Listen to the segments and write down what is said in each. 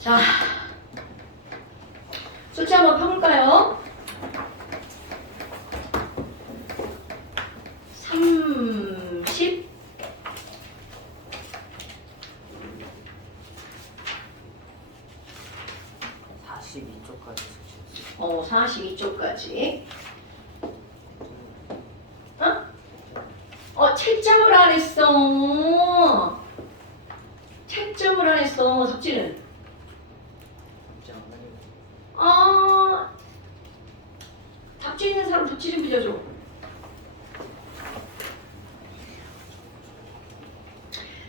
자, 숫자 한번 펴볼까요? 30 42쪽까지 수치했어요. 42쪽까지. 채점을 안 했어. 채점을 안 했어. 석진은. 답지 있는 사람 답지 좀 빌려줘.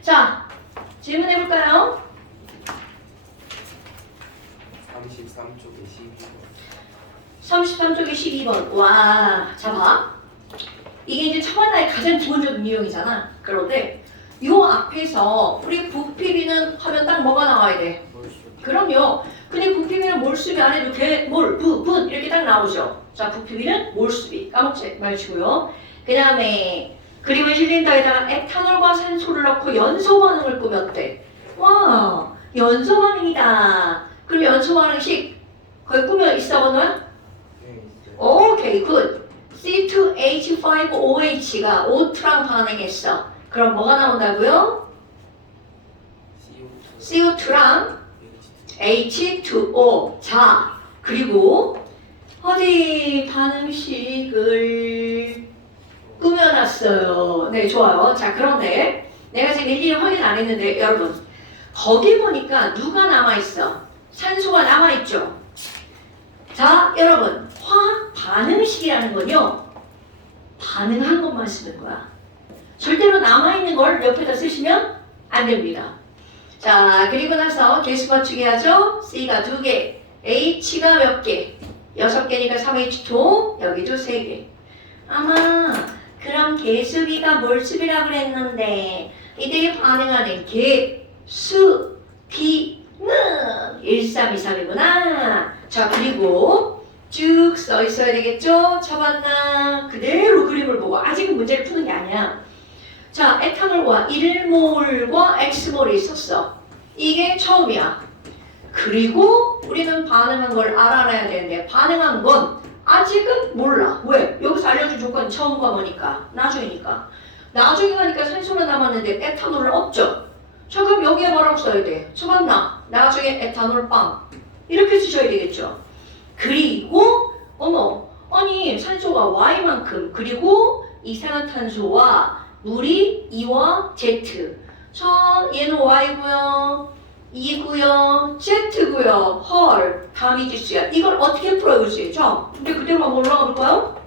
자, 질문해볼까요? 33쪽에 12번. 33쪽에 12번. 와, 자 봐. 이게 이제 초반에 가장 기본적인 유형이잖아. 그런데 요 앞에서 우리 부피비는 하면 딱 뭐가 나와야 돼? 그럼요. 근데 부피비는 몰수비 안 해도 분 이렇게 딱 나오죠. 자, 부피비는 몰수비. 까먹지 마시고요. 그 다음에 그리고 실린더에다가 에탄올과 산소를 넣고 연소 반응을 꾸몄대. 와, 연소 반응이다. 그럼 연소 반응식 거기 꾸며 있어 보면? 네, 있어요. 오케이, 굿. C2H5OH가 O2랑 반응했어. 그럼 뭐가 나온다고요? CO2랑 H2O. 자, 그리고 어디 반응식을 꾸며놨어요. 네, 좋아요. 자, 그런데 내가 지금 일일이 확인 안 했는데 여러분 거기 보니까 누가 남아있어? 산소가 남아있죠? 자, 여러분 화학 반응식이라는 건요 반응한 것만 쓰는 거야. 절대로 남아있는 걸 옆에다 쓰시면 안 됩니다. 자, 그리고 나서 개수 맞추기 하죠. C가 2개, H가 몇 개? 6개니까 3H2, 여기도 3개. 아마 그럼 개수비가 몰수비라고 그랬는데 이들이 반응하는 개수비는 1323이구나. 자, 그리고 쭉 써 있어야 되겠죠? 쳐봤나? 그대로 그림을 보고 아직은 문제를 푸는 게 아니야. 자, 에탄올과 1몰과 X몰이 있었어. 이게 처음이야. 그리고 우리는 반응한 걸 알아내야 되는데 반응한 건 아직은 몰라. 왜? 여기서 알려준 조건이 처음과 뭐니까? 나중이니까. 나중에 가니까 산소는 남았는데 에탄올은 없죠? 자, 그럼 여기에 뭐라고 써야 돼? 쳐봤나? 나중에 에탄올 빵. 이렇게 쓰셔야 되겠죠? 그리고 아니 산소가 Y만큼 그리고 이산화탄소와 물이 E와 Z. 자, 얘는 Y고요, E고요, Z고요. 헐, 다 미지수야. 이걸 어떻게 풀어볼 수 있죠? 근데 그대로 한번 올라가 볼까요?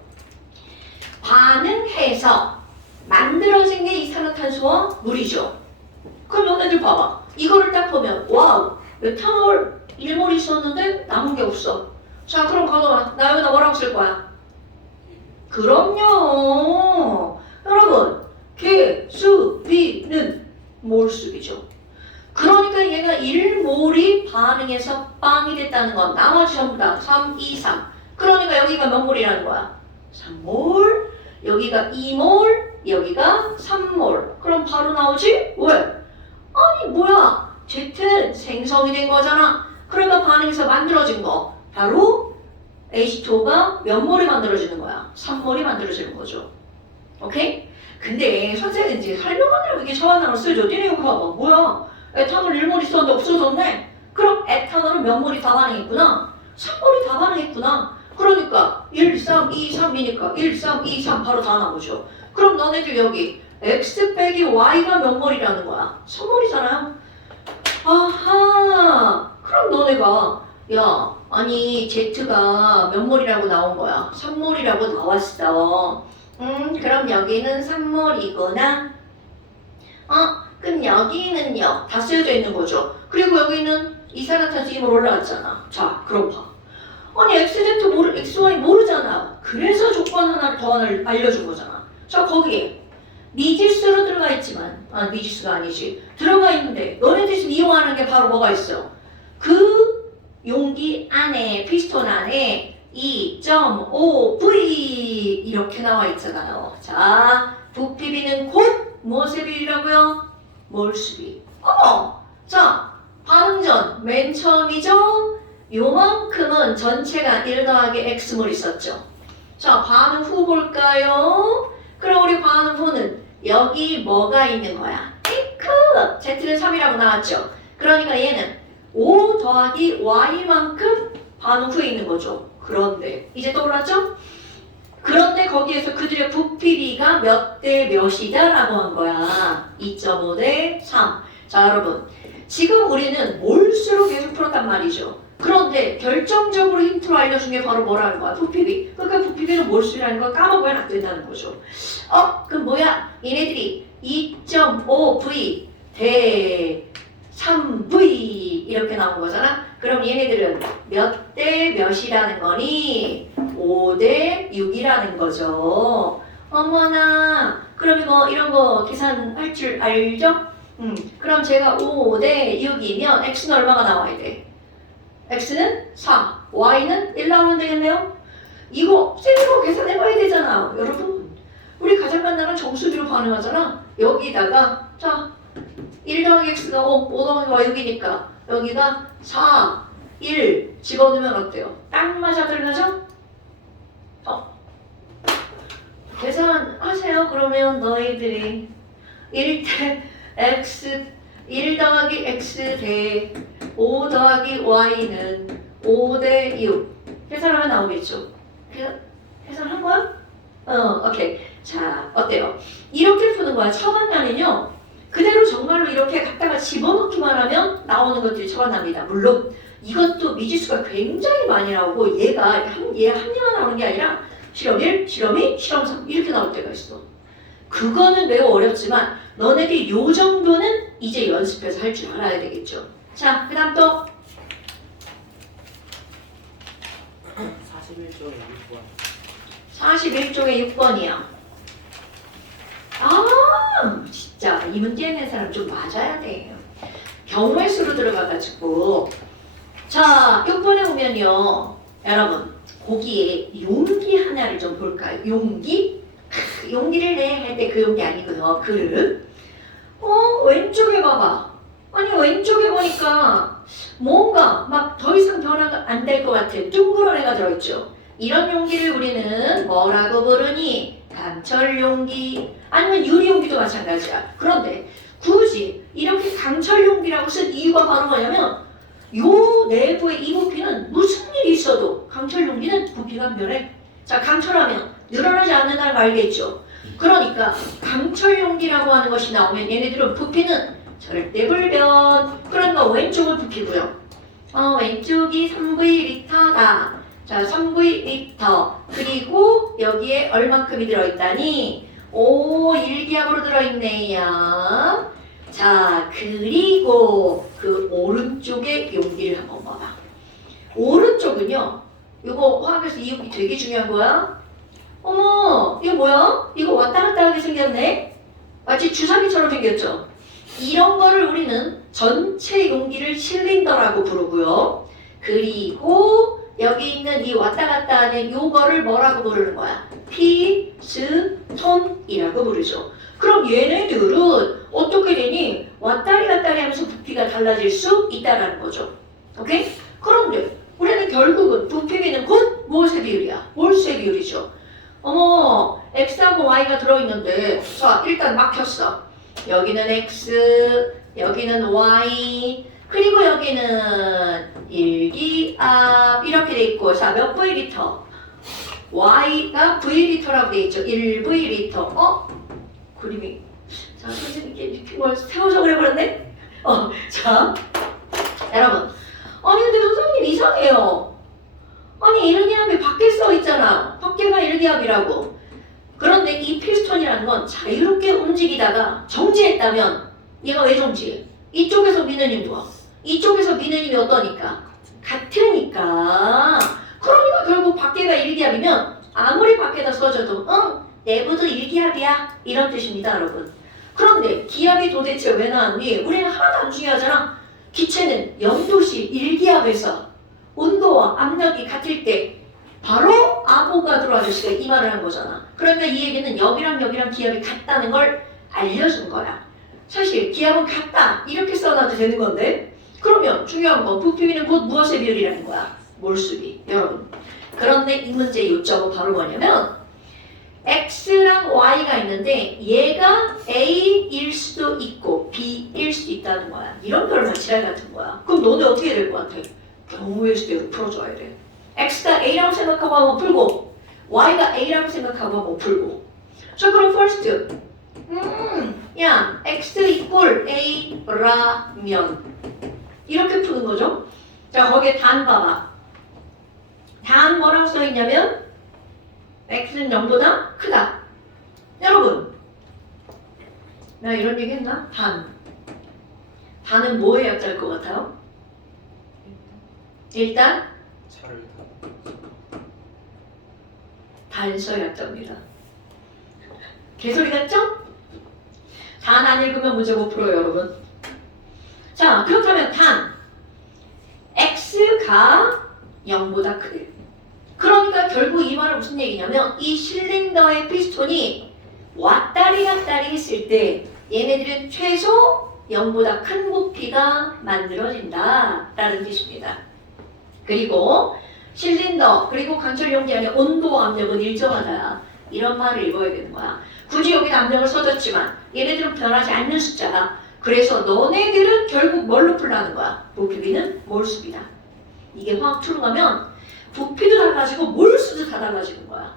반응해서 만들어진 게 이산화탄소와 물이죠. 그럼 너네들 봐봐. 이거를 딱 보면 와우, 에탄올 1몰 있었는데 남은 게 없어. 자, 그럼 가둬라. 나 여기다 뭐라고 쓸 거야? 그럼요. 여러분, 개수비는 몰수비죠. 그러니까 얘가 1몰이 반응해서 빵이 됐다는 건 나머지 전부 다 3, 2, 3. 그러니까 여기가 몇 몰이라는 거야? 3몰, 여기가 2몰, 여기가 3몰. 그럼 바로 나오지? 왜? 아니 뭐야? Z는 생성이 된 거잖아. 그러니까 반응해서 만들어진 거 바로 H2O가 몇 몰이 만들어지는 거야? 3몰이 만들어지는 거죠. 오케이? 근데 선생님 이제 설명하느라고 이게 저하나를 쓰죠. 니네 이거 봐봐. 뭐야? 에탄올 1몰 있었는데 없어졌네? 그럼 에탄올은 몇 몰이 다 반응했구나? 3몰이 다 반응했구나. 그러니까 1, 3, 2, 3이니까 1, 3, 2, 3 바로 다 나오죠. 그럼 너네들 여기 X 빼기 Y가 몇 몰이라는 거야? 3몰이잖아요. 아하, 그럼 너네가 야, 아니 Z가 몇 몰이라고 나온 거야? 3몰이라고 나왔어. 그럼 여기는 3몰이구나. 그럼 여기는요? 다 쓰여져 있는 거죠. 그리고 여기는 이산화탄소 2몰 올라왔잖아. 자, 그럼 봐. 아니 XZ XY 모르잖아. 그래서 조건 하나를 더 하나를 알려준 거잖아. 자, 거기에 미지수로 들어가 있지만 미지수가 아니지. 들어가 있는데 너네들이 지금 이용하는 게 바로 뭐가 있어? 그 용기 안에 피스톤 안에 2.5V 이렇게 나와 있잖아요. 자, 부피비는 곧 무엇의 비율이라고요? 몰수비. 자, 반응 전 맨 처음 요만큼은 전체가 1 더하기 x몰 있었죠. 자, 반응 후 볼까요? 그럼 우리 반응 후는 여기 뭐가 있는 거야? 핑크! Z는 3이라고 나왔죠. 그러니까 얘는 5 더하기 y만큼 반응 후에 있는 거죠. 그런데 이제 떠올랐죠? 그런데 거기에서 그들의 부피비가 몇 대 몇이다 라고 한 거야. 2.5 대 3. 자, 여러분. 지금 우리는 몰수로 계속 풀었단 말이죠. 그런데 결정적으로 힌트로 알려준 게 바로 뭐라는 거야? 부피비. 그러니까 부피비는 몰수라는 걸 까먹으면 안 된다는 거죠. 그럼 뭐야? 얘네들이 2.5V 대 3V 이렇게 나온 거잖아? 그럼 얘네들은 몇 대 몇이라는 거니? 5 대 6이라는 거죠. 어머나, 그럼 이거 이런 거 계산할 줄 알죠? 그럼 제가 5 대 6이면 x는 얼마가 나와야 돼? x는 4, y는 1 나오면 되겠네요? 이거 쌤으로 계산해봐야 되잖아. 여러분, 우리 가장 간단한 정수기로 반응하잖아. 여기다가 자 1 더하기 x가 5 더하기 y 6이니까 여기가 4, 1 집어넣으면 어때요? 딱 맞아 들어가죠? 계산하세요. 그러면 너희들이 1대 x 1 더하기 x 대 5 더하기 y는 5 대 6 계산하면 나오겠죠? 계산한 거야? 오케이. 자, 어때요? 이렇게 푸는 거야. 처반나는요. 그대로 정말로 이렇게 갖다가 집어넣기만 하면 나오는 것들이 처반납니다. 물론 이것도 미지수가 굉장히 많이 나오고 얘 한 개만 나오는 게 아니라 실험 1, 실험 2, 실험 3 이렇게 나올 때가 있어. 그거는 매우 어렵지만 너네들이 요 정도는 이제 연습해서 할 줄 알아야 되겠죠. 자, 그 다음 또 41쪽에 6번. 41쪽에 6번이야. 진짜 이 문제 낸 사람 좀 맞아야 돼요. 경우의 수로 들어가가지고 자, 6번에 보면요. 여러분, 거기에 용기 하나를 좀 볼까요? 용기? 용기를 내 할 때 그 용기 아니고요. 그릇. 왼쪽에 봐봐. 아니, 왼쪽에 보니까 뭔가 막 더 이상 변화가 안 될 것 같아. 둥그런 애가 들어있죠. 이런 용기를 우리는 뭐라고 부르니? 강철 용기 아니면 유리 용기도 마찬가지야. 그런데 굳이 이렇게 강철 용기라고 쓴 이유가 바로 뭐냐면 요 내부의 이 부피는 무슨 일이 있어도 강철 용기는 부피가 변해. 자, 강철하면 늘어나지 않는다는 거 알겠죠? 그러니까 강철 용기라고 하는 것이 나오면 얘네들은 부피는 절대 불변. 그러니까 왼쪽은 부피고요. 왼쪽이 3V리터다. 자, 3V리터. 그리고 여기에 얼만큼이 들어있다니? 1기압으로 들어있네요. 자, 그리고 그 오른쪽의 용기를 한번 봐봐. 오른쪽은요. 이거 화학에서 이용이 되게 중요한 거야. 어머, 이거 뭐야? 이거 왔다 갔다 하게 생겼네? 마치 주사기처럼 생겼죠? 이런 거를 우리는 전체 용기를 실린더라고 부르고요. 그리고 여기 있는 이 왔다 갔다 하는 요거를 뭐라고 부르는 거야? 피스톤이라고 부르죠. 그럼 얘네들은 어떻게 되니? 왔다리 갔다리 하면서 부피가 달라질 수 있다는 거죠. 오케이? 그런데 우리는 결국은 부피비는 곧 무엇의 비율이야? 몰수의 비율이죠. 어머, x하고 y가 들어있는데 자, 일단 막혔어. 여기는 x, 여기는 y, 그리고 여기는 1기압 이렇게 돼 있고, 자, 몇 V리터? y가 V리터라고 돼 있죠. 1V리터. 그림이, 자, 선생님께 이렇게 뭘 세워적을 해버렸네? 자, 여러분. 아니, 근데 선생님 이상해요. 아니, 1기압이 밖에 써 있잖아. 밖에가 1기압이라고. 그런데 이 피스톤이라는 건 자유롭게 움직이다가 정지했다면 얘가 왜 정지해? 이쪽에서 미는 힘도 이쪽에서 미는 힘이 어떠니까? 같으니까. 그러니까 결국 밖에가 1기압이면 아무리 밖에다 써줘도 내부도 1기압이야 이런 뜻입니다, 여러분. 그런데 기압이 도대체 왜 나왔니? 우리는 하나도 안 중요하잖아. 기체는 0도씨 1기압에서 온도와 압력이 같을 때 바로 아보가드로 아저씨가 이 말을 한 거잖아. 그러니까 이 얘기는 여기랑 여기랑 기압이 같다는 걸 알려준 거야. 사실 기압은 같다 이렇게 써놔도 되는 건데, 그러면 중요한 건 부피비는 곧 무엇의 비율이라는 거야? 몰수비. 여러분. 그런데 이 문제의 요점은 바로 뭐냐면 X랑 Y가 있는데 얘가 A일 수도 있고 B일 수도 있다는 거야. 이런 별말 지랄 같은 거야. 그럼 너네 어떻게 해야 될 것 같아? 경우의 수대로 풀어줘야 돼. X가 A라고 생각하고 한번 풀고 Y가 A라고 생각하고 한번 풀고. 자 그럼 first 야 X 이꼴 A라면 이렇게 푸는 거죠. 자 거기에 단 봐봐. 단 뭐라고 써있냐면 X는 0보다 크다. 여러분 나 이런 얘기 했나? 단은 뭐에 약자일 것 같아요? 일단 차를 단서 약자입니다. 개소리 같죠? 단 안 읽으면 문제 못 풀어요 여러분. 자 그렇다면 단 X가 0보다 크대. 그러니까 결국 이 말은 무슨 얘기냐면 이 실린더의 피스톤이 왔다리 갔다리 했을 때 얘네들은 최소 0보다 큰 부피가 만들어진다 라는 뜻입니다. 그리고 실린더 그리고 관절 용기 안에 온도와 압력은 일정하다 이런 말을 읽어야 되는 거야. 굳이 여기다 압력을 써줬지만 얘네들은 변하지 않는 숫자다. 그래서 너네들은 결국 뭘로 풀라는 거야? 부피비는 몰수비다. 이게 화학 투르가면 부피도 달라지고 몰수도 다 달라지는 거야.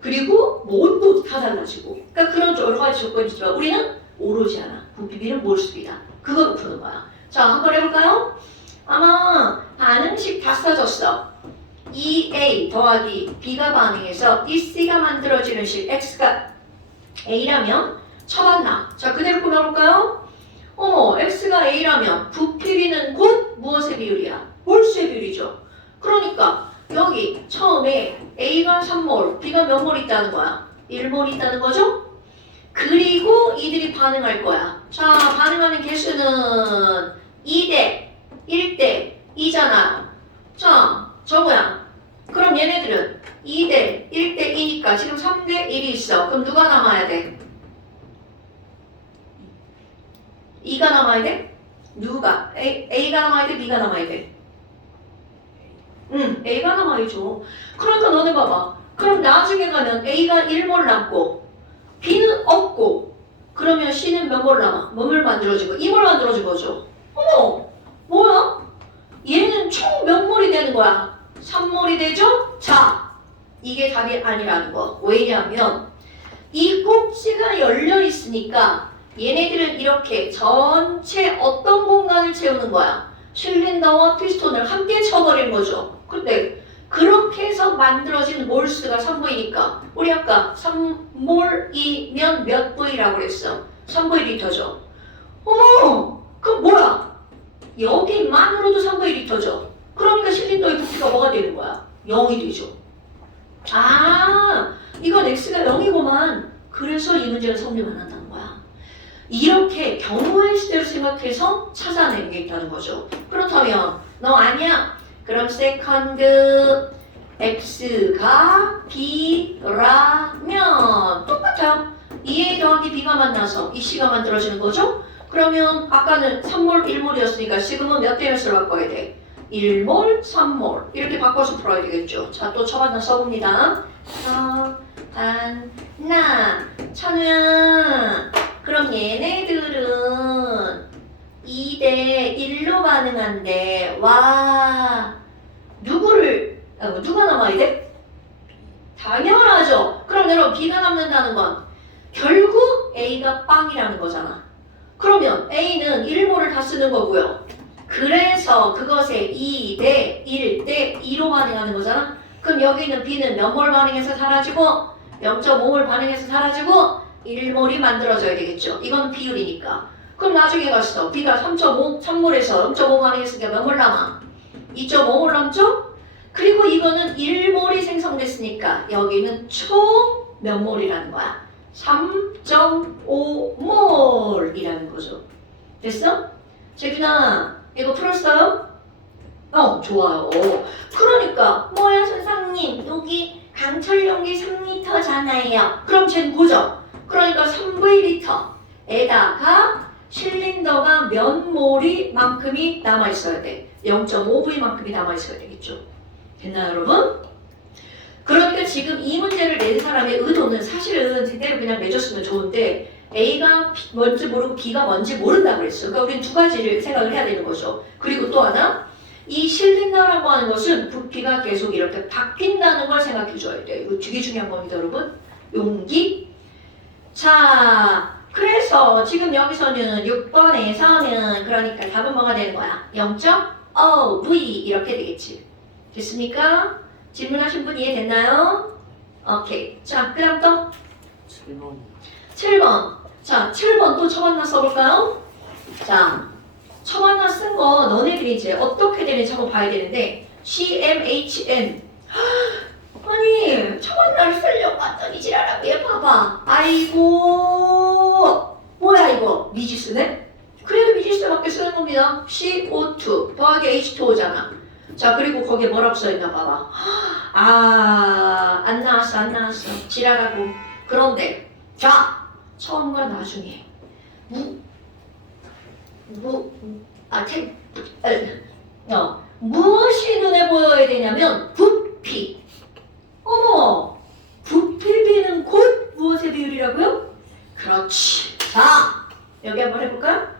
그리고 뭐 온도도 다 달라지고. 그러니까 그런 여러 가지 조건이 있지만 우리는 오로지 하나. 부피비는 몰수비다. 그걸 푸는 거야. 자, 한번 해볼까요? 아마 반응식 다 써졌어. EA 더하기 B가 반응해서 이 C가 만들어지는 식 X가 A라면 쳐봤나? 자, 그대로 꾸며볼까요? 어머, X가 A라면 부피비는 곧 무엇의 비율이야? 몰수의 비율이죠. 그러니까 여기 처음에 A가 3몰, B가 몇 몰 있다는 거야? 1몰 있다는 거죠? 그리고 이들이 반응할 거야. 자, 반응하는 개수는 2대 1대 2잖아. 자, 저거야. 그럼 얘네들은 2대 1대 2니까 지금 3대 1이 있어. 그럼 누가 남아야 돼? 2가 남아야 돼? 누가? A가 남아야 돼? B가 남아야 돼? A가 남아야죠. 그러니까 너네 봐봐. 그럼 나중에 가면 A가 1몰 남고 B는 없고 그러면 C는 몇 몰 남아? 몇 몰 만들어지고 2몰 만들어진 거죠. 어머! 뭐야? 얘는 총 몇 몰이 되는 거야? 3몰이 되죠? 자, 이게 답이 아니라는 거. 왜냐하면 이 꼭지가 열려 있으니까 얘네들은 이렇게 전체 어떤 공간을 채우는 거야? 실린더와 피스톤을 함께 쳐버린 거죠. 근데 그렇게 해서 만들어진 몰수가 3V니까 우리 아까 3몰이면 몇 V라고 그랬어? 3V리터죠. 어머! 그럼 뭐야? 여기만으로도 3V리터죠. 그러니까 실린더의 부피가 뭐가 되는 거야? 0이 되죠. 아, 이건 X가 0이고만 그래서 이 문제가 성립을 한다는 거야. 이렇게 경우의 수대로 생각해서 찾아내는 게 있다는 거죠. 그렇다면 너 아니야? 그럼 세컨드 X가 B라면 똑같아요. 2A 더하기 B가 만나서 이 C가 만들어지는 거죠? 그러면 아까는 3몰, 1몰이었으니까 지금은 몇 대 몇으로 바꿔야 돼? 1몰, 3몰 이렇게 바꿔서 풀어야 되겠죠. 자, 또 처반나 써봅니다. 나 찬우야. 그럼 얘네들은 2대 1로 반응한대. 와, 누가 남아야 돼? 당연하죠. 그럼 여러분 B가 남는다는 건 결국 A가 빵이라는 거잖아. 그러면 A는 1몰을 다 쓰는 거고요. 그래서 그것에 2대 1대 2로 반응하는 거잖아. 그럼 여기 있는 B는 몇 몰 반응해서 사라지고 0.5몰 반응해서 사라지고 1몰이 만들어져야 되겠죠. 이건 비율이니까. 그럼 나중에 갔어. B가 3몰에서 0.5 반응했으니까 몇 몰 남아? 2.5몰 남죠? 그리고 이거는 1몰이 생성됐으니까 여기는 총 몇 몰이라는 거야? 3.5몰이라는 거죠. 됐어? 재균아, 이거 풀었어요? 좋아요. 그러니까 뭐야 선생님, 여기 강철 용기 3리터잖아요. 그럼 쟨 뭐죠? 그러니까 3V리터에다가 실린더가 몇 몰이 만큼이 남아있어야 돼? 0.5V만큼이 남아있어야 되겠죠. 됐나요, 여러분? 그러니까 지금 이 문제를 낸 사람의 의도는 사실은 제대로 그냥 내줬으면 좋은데 A가 뭔지 모르고 B가 뭔지 모른다 그랬어. 그러니까 우리는 두 가지를 생각을 해야 되는 거죠. 그리고 또 하나, 이 실린다라고 하는 것은 부피가 계속 이렇게 바뀐다는 걸 생각해 줘야 돼요. 이거 되게 중요한 겁니다, 여러분. 용기. 자, 그래서 지금 여기서는 6번에서는 그러니까 답은 뭐가 되는 거야? 0.5V 이렇게 되겠지. 됐습니까? 질문하신 분 이해됐나요? 오케이. 자, 그 다음 또 7번. 7번. 자, 7번 또 처만나 써볼까요? 자, 처만나 쓴 거 너네들이 이제 어떻게 되는지 한번 봐야 되는데 CMHN. 아니, 처만나를 쓰려고 왔더니 지랄하고 얘 봐봐. 아이고, 뭐야 이거? 미지수네? 그래도 미지수밖에 쓰는 겁니다. CO2 더하기 H2O잖아. 자, 그리고 거기에 뭐라고 써있나 봐봐. 아, 안 나왔어. 지랄하고. 그런데, 자, 처음과 나중에. 무엇이 눈에 보여야 되냐면, 부피. 어머, 부피비는 곧 무엇의 비율이라고요? 그렇지. 자, 여기 한번 해볼까?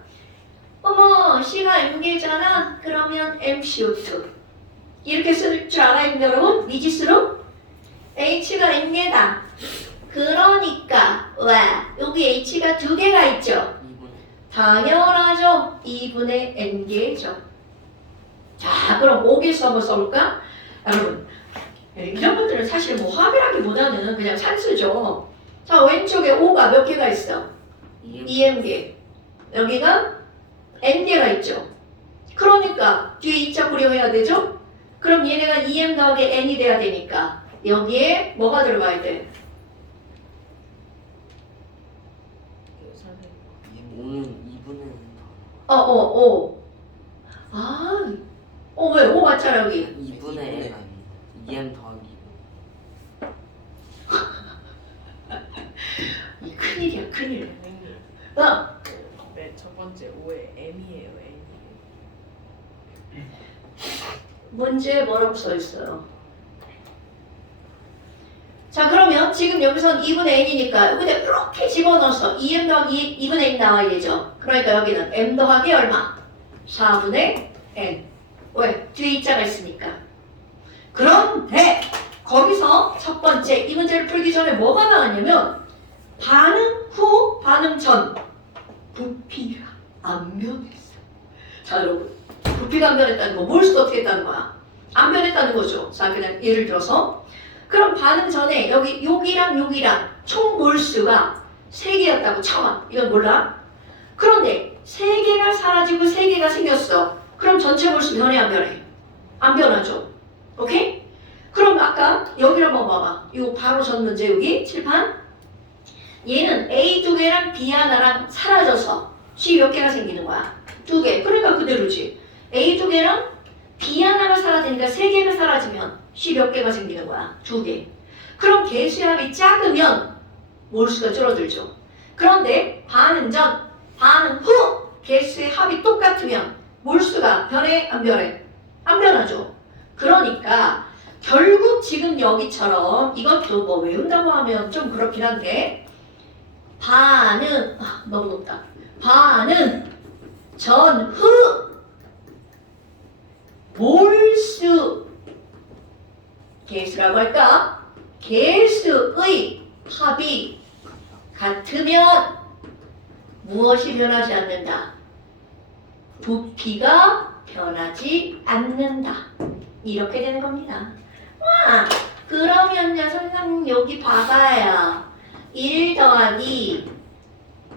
어머, C가 M개잖아. 그러면 MCO2. 이렇게 쓸 줄 알아요, 여러분? 미지수로? H가 N개다. 그러니까 왜? 여기 H가 두 개가 있죠? 2분. 당연하죠. 2분의 N개죠. 자, 그럼 5개수 한번 써볼까? 여러분, 이런 것들은 사실 뭐 화합이라기보다는 그냥 산수죠. 자, 왼쪽에 5가 몇 개가 있어? 2M개. 여기가 N개가 있죠. 그러니까 뒤에 2자 고려해야 되죠? 그럼 얘네가 2M 더하기 N이 돼야 되니까 여기에 뭐가 들어가야 돼? 5는 2분의 왜? 5 맞잖아 여기. 2분의 N 아니 2M 더하기 이 큰일이야 큰일. 네, 첫 번째 5의 M이에요, M. 문제에 뭐라고 써있어요? 자, 그러면 지금 여기선 2분의 N이니까 여기다 이렇게 집어넣어서 2M 더하기 2분의 N 나와야 되죠. 그러니까 여기는 M 더하기 얼마? 4분의 N. 왜? 뒤에 2자가 있으니까. 그런데 거기서 첫 번째 이 문제를 풀기 전에 뭐가 나왔냐면 반응 후, 반응 전 부피가 안 변했어. 자, 여러분. 부피가 안 변했다는 거, 몰수가 어떻게 했다는 거야? 안 변했다는 거죠. 자, 그냥 예를 들어서 그럼 반응 전에 여기랑 총 몰수가 3개였다고 쳐봐. 이건 몰라? 그런데 3개가 사라지고 3개가 생겼어. 그럼 전체 몰수 변해 안 변해? 안 변하죠. 오케이? 그럼 아까 여기를 한번 봐봐. 이거 바로 전 문제 여기 칠판. 얘는 A 2개랑 B 하나랑 사라져서 C 몇 개가 생기는 거야? 2개. 그러니까 그대로지. A 2개랑 B 하나가 사라지니까 3개가 사라지면 C 몇 개가 생기는 거야? 2개. 그럼 개수의 합이 작으면 몰수가 줄어들죠. 그런데 반응 전, 반응 후 개수의 합이 똑같으면 몰수가 변해? 안 변해? 안 변하죠. 그러니까 결국 지금 여기처럼 이것도 뭐 외운다고 하면 좀 그렇긴 한데 반응, 너무 높다. 반응 전후 몰수 개수라고 할까? 개수의 합이 같으면 무엇이 변하지 않는다? 부피가 변하지 않는다. 이렇게 되는 겁니다. 와, 그러면요 선생님 여기 봐봐요. 1 더하기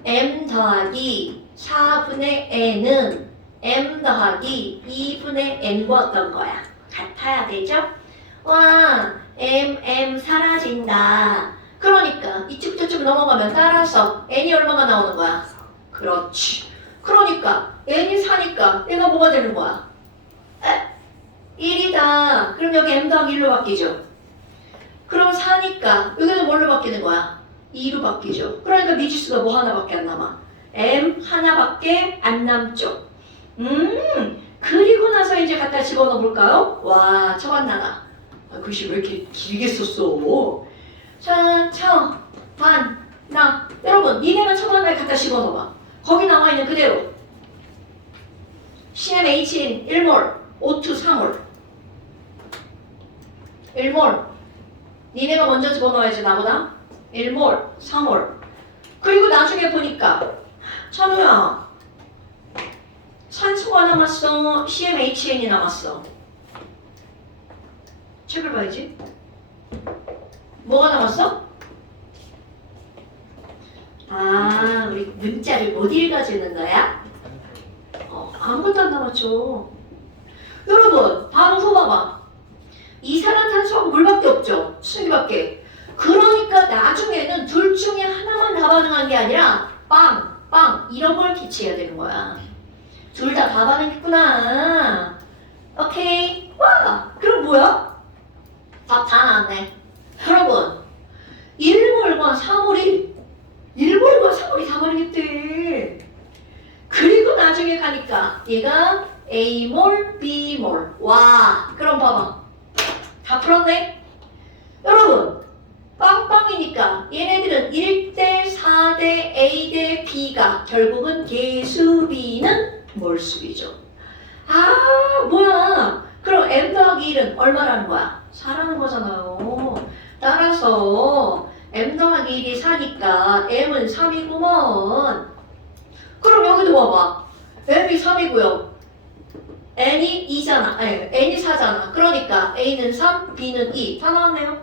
m 더하기 4분의 n은 m 더하기 2분의 n과 어떤 거야? 같아야 되죠? 와, m 사라진다. 그러니까 이쪽부터 쭉 넘어가면 따라서 n이 얼마가 나오는 거야? 그렇지. 그러니까 n이 4니까 얘가 뭐가 되는 거야? 1이다. 그럼 여기 m 더하기 1로 바뀌죠. 그럼 4니까 여기는 뭘로 바뀌는 거야? 2로 바뀌죠. 그러니까 미지수가 뭐 하나밖에 안 남아. m 하나밖에 안 남죠. 그리고 나서 이제 갖다 집어넣어 볼까요? 와, 저건 나가. 아, 글씨 왜 이렇게 길게 썼어? 자, 쳐, 반, 나. 여러분, 니네만 쳐반나에 갖다 집어넣어봐. 거기 나와 있는 그대로. CmHn 1몰, O2 3몰. 1몰. 니네가 먼저 집어넣어야지 나보다. 1몰, 3몰. 그리고 나중에 보니까 찬우야, 산소가 남았어, CmHn이 남았어. 책을 봐야지. 뭐가 남았어? 아, 우리 문자를 못 읽어주는 거야? 아무것도 안 남았죠. 여러분, 바로 후 봐봐. 이산화탄소하고 물밖에 없죠. 수기밖에. 그러니까 나중에는 둘 중에 하나만 다 반응한 게 아니라 빵, 빵 이런 걸 기치해야 되는 거야. 둘 다 반응했구나. 오케이. 와, 그럼 뭐야? 답 다 나왔네. 여러분, 1몰과 3몰이 1몰과 3몰이 다 반응했대. 그리고 나중에 가니까 얘가 A몰, B몰. 와, 그럼 봐봐. 다 풀었네? 여러분, 빵빵이니까 얘네들은 1대 4대 A 대 B가 결국은 개수비는 몰수비죠. 아, 뭐야. 그럼 M 더하기 1은 얼마라는 거야? 4라는 거잖아요. 따라서 M 더하기 1이 4니까 M은 3이구먼. 그럼 여기도 봐봐. M이 3이고요. N이 2잖아. 아니, N이 4잖아. 그러니까 A는 3, B는 2. 다 나왔네요.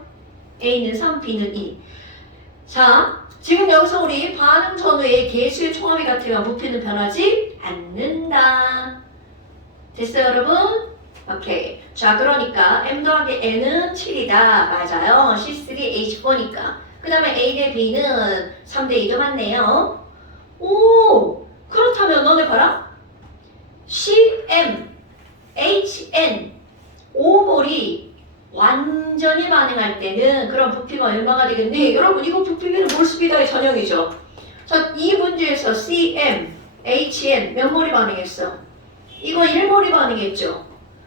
A는 3, B는 2. 자, 지금 여기서 우리 반응 전후의 개수의 총합이 같으면 부피는 변하지 않는다. 됐어요, 여러분? 오케이. 자, 그러니까 M 더하기 N은 7이다. 맞아요. C3H4니까. 그 다음에 A 대 B는 3대 2도 맞네요. 오! 그렇다면 너네 봐라. CM, HN, 5몰이 완전히 반응할 때는 그럼 부피가 얼마가 되겠니? 여러분, 이거 부피비는 몰수비다의 전형이죠. 자, 이 문제에서 CM, HN 몇 몰이 반응했어? 이거 1몰이 반응했죠.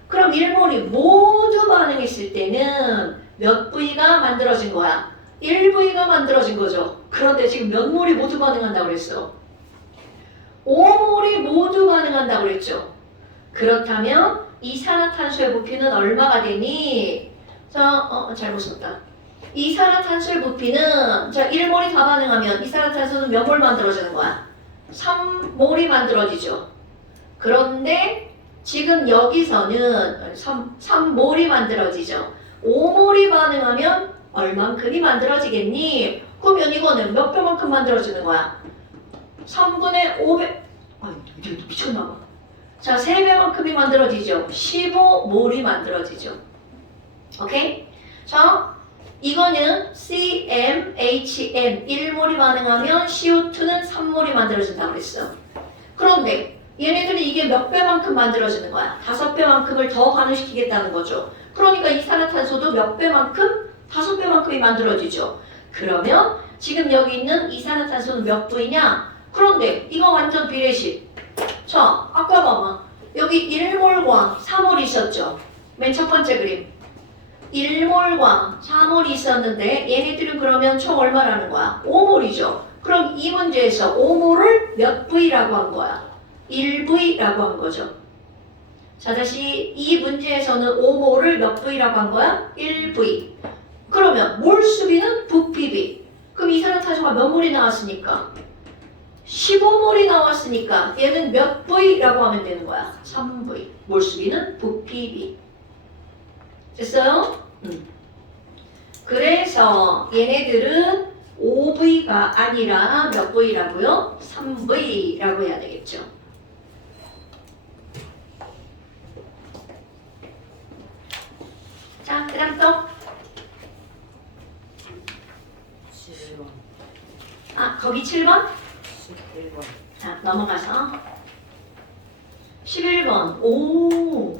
그럼 1몰이 모두 반응했을 때는 몇 V가 만들어진 거야? 1V가 만들어진 거죠. 그런데 지금 몇 몰이 모두 반응한다고 그랬어? 5몰이 모두 반응한다고 그랬죠. 그렇다면 이산화탄소의 부피는 얼마가 되니? 자, 잘못 썼다. 이산화탄소의 부피는 자 1몰이 다 반응하면 이산화탄소는 몇 몰 만들어지는 거야? 3몰이 만들어지죠. 그런데 지금 여기서는 3몰이 만들어지죠. 5몰이 반응하면 얼만큼이 만들어지겠니? 그러면 이거는 몇 배만큼 만들어지는 거야? 3분의 5배. 이게 미쳤나봐. 자, 3배만큼이 만들어지죠. 15몰이 만들어지죠. 오케이? 자, 이거는 CmHn 1몰이 반응하면 CO2는 3몰이 만들어진다고 그랬어. 그런데 얘네들이 이게 몇 배만큼 만들어지는 거야? 5배만큼을 더 반응시키겠다는 거죠. 그러니까 이산화탄소도 몇 배만큼? 5배만큼이 만들어지죠. 그러면 지금 여기 있는 이산화탄소는 몇 V냐? 그런데 이거 완전 비례식. 자, 아까 봐봐. 여기 1몰과 4몰이 있었죠. 맨 첫 번째 그림. 1몰과 4몰이 있었는데 얘네들은 그러면 총 얼마라는 거야? 5몰이죠. 그럼 이 문제에서 5몰을 몇 V라고 한 거야? 1V라고 한 거죠. 자, 다시 이 문제에서는 5몰을 몇 V라고 한 거야? 1V. 그러면 몰수비는 부피비. 그럼 이산화탄소가 몇 몰이 나왔으니까? 15몰이 나왔으니까 얘는 몇 V라고 하면 되는 거야? 3V. 몰수비는 부피비. 됐어요? 그래서 얘네들은 5V가 아니라 몇 V라고요? 3V라고 해야 되겠죠. 자, 그 다음 또. 11번. 아, 거기 7번? 11번. 자, 넘어가서 11번. 오,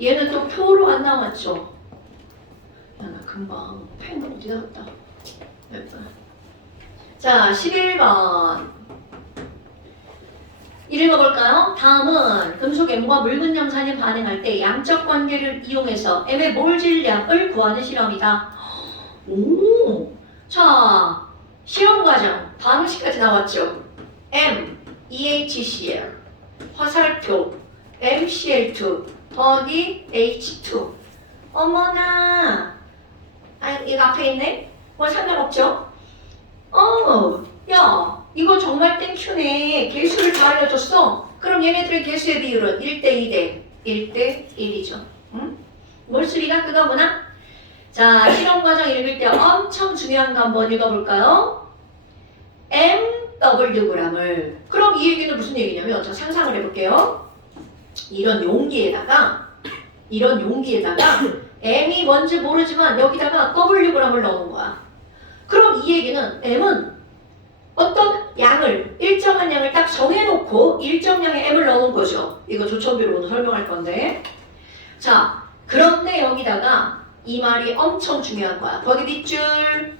얘는 또 표로 안 나왔죠? 야, 나 금방 펜 어디 갔다. 자, 11번. 읽어볼까요? 다음은 금속 M과 묽은 염산이 반응할 때 양적 관계를 이용해서 M의 몰 질량을 구하는 실험이다. 오, 자, 실험 과정 반응식까지 나왔죠. M, EHCl, 화살표, MCl2 더하기 H2. 어머나, 아, 이거 앞에 있네? 뭐 상관없죠? 야, 이거 정말 땡큐네. 개수를 다 알려줬어. 그럼 얘네들의 개수의 비율은 1대 2대 1대 1이죠. 응? 몰수리가 그거구나. 자, 실험 과정 읽을 때 엄청 중요한 거 한번 읽어볼까요? MWg을. 그럼 이 얘기는 무슨 얘기냐면, 자, 상상을 해볼게요. 이런 용기에다가 M이 뭔지 모르지만 여기다가 Wg을 넣은 거야. 그럼 이 얘기는 M은 어떤 양을, 일정한 양을 딱 정해놓고 일정량의 M을 넣은 거죠. 이거 조천비로 오늘 설명할 건데. 자, 그런데 여기다가 이 말이 엄청 중요한 거야. 거기 밑줄.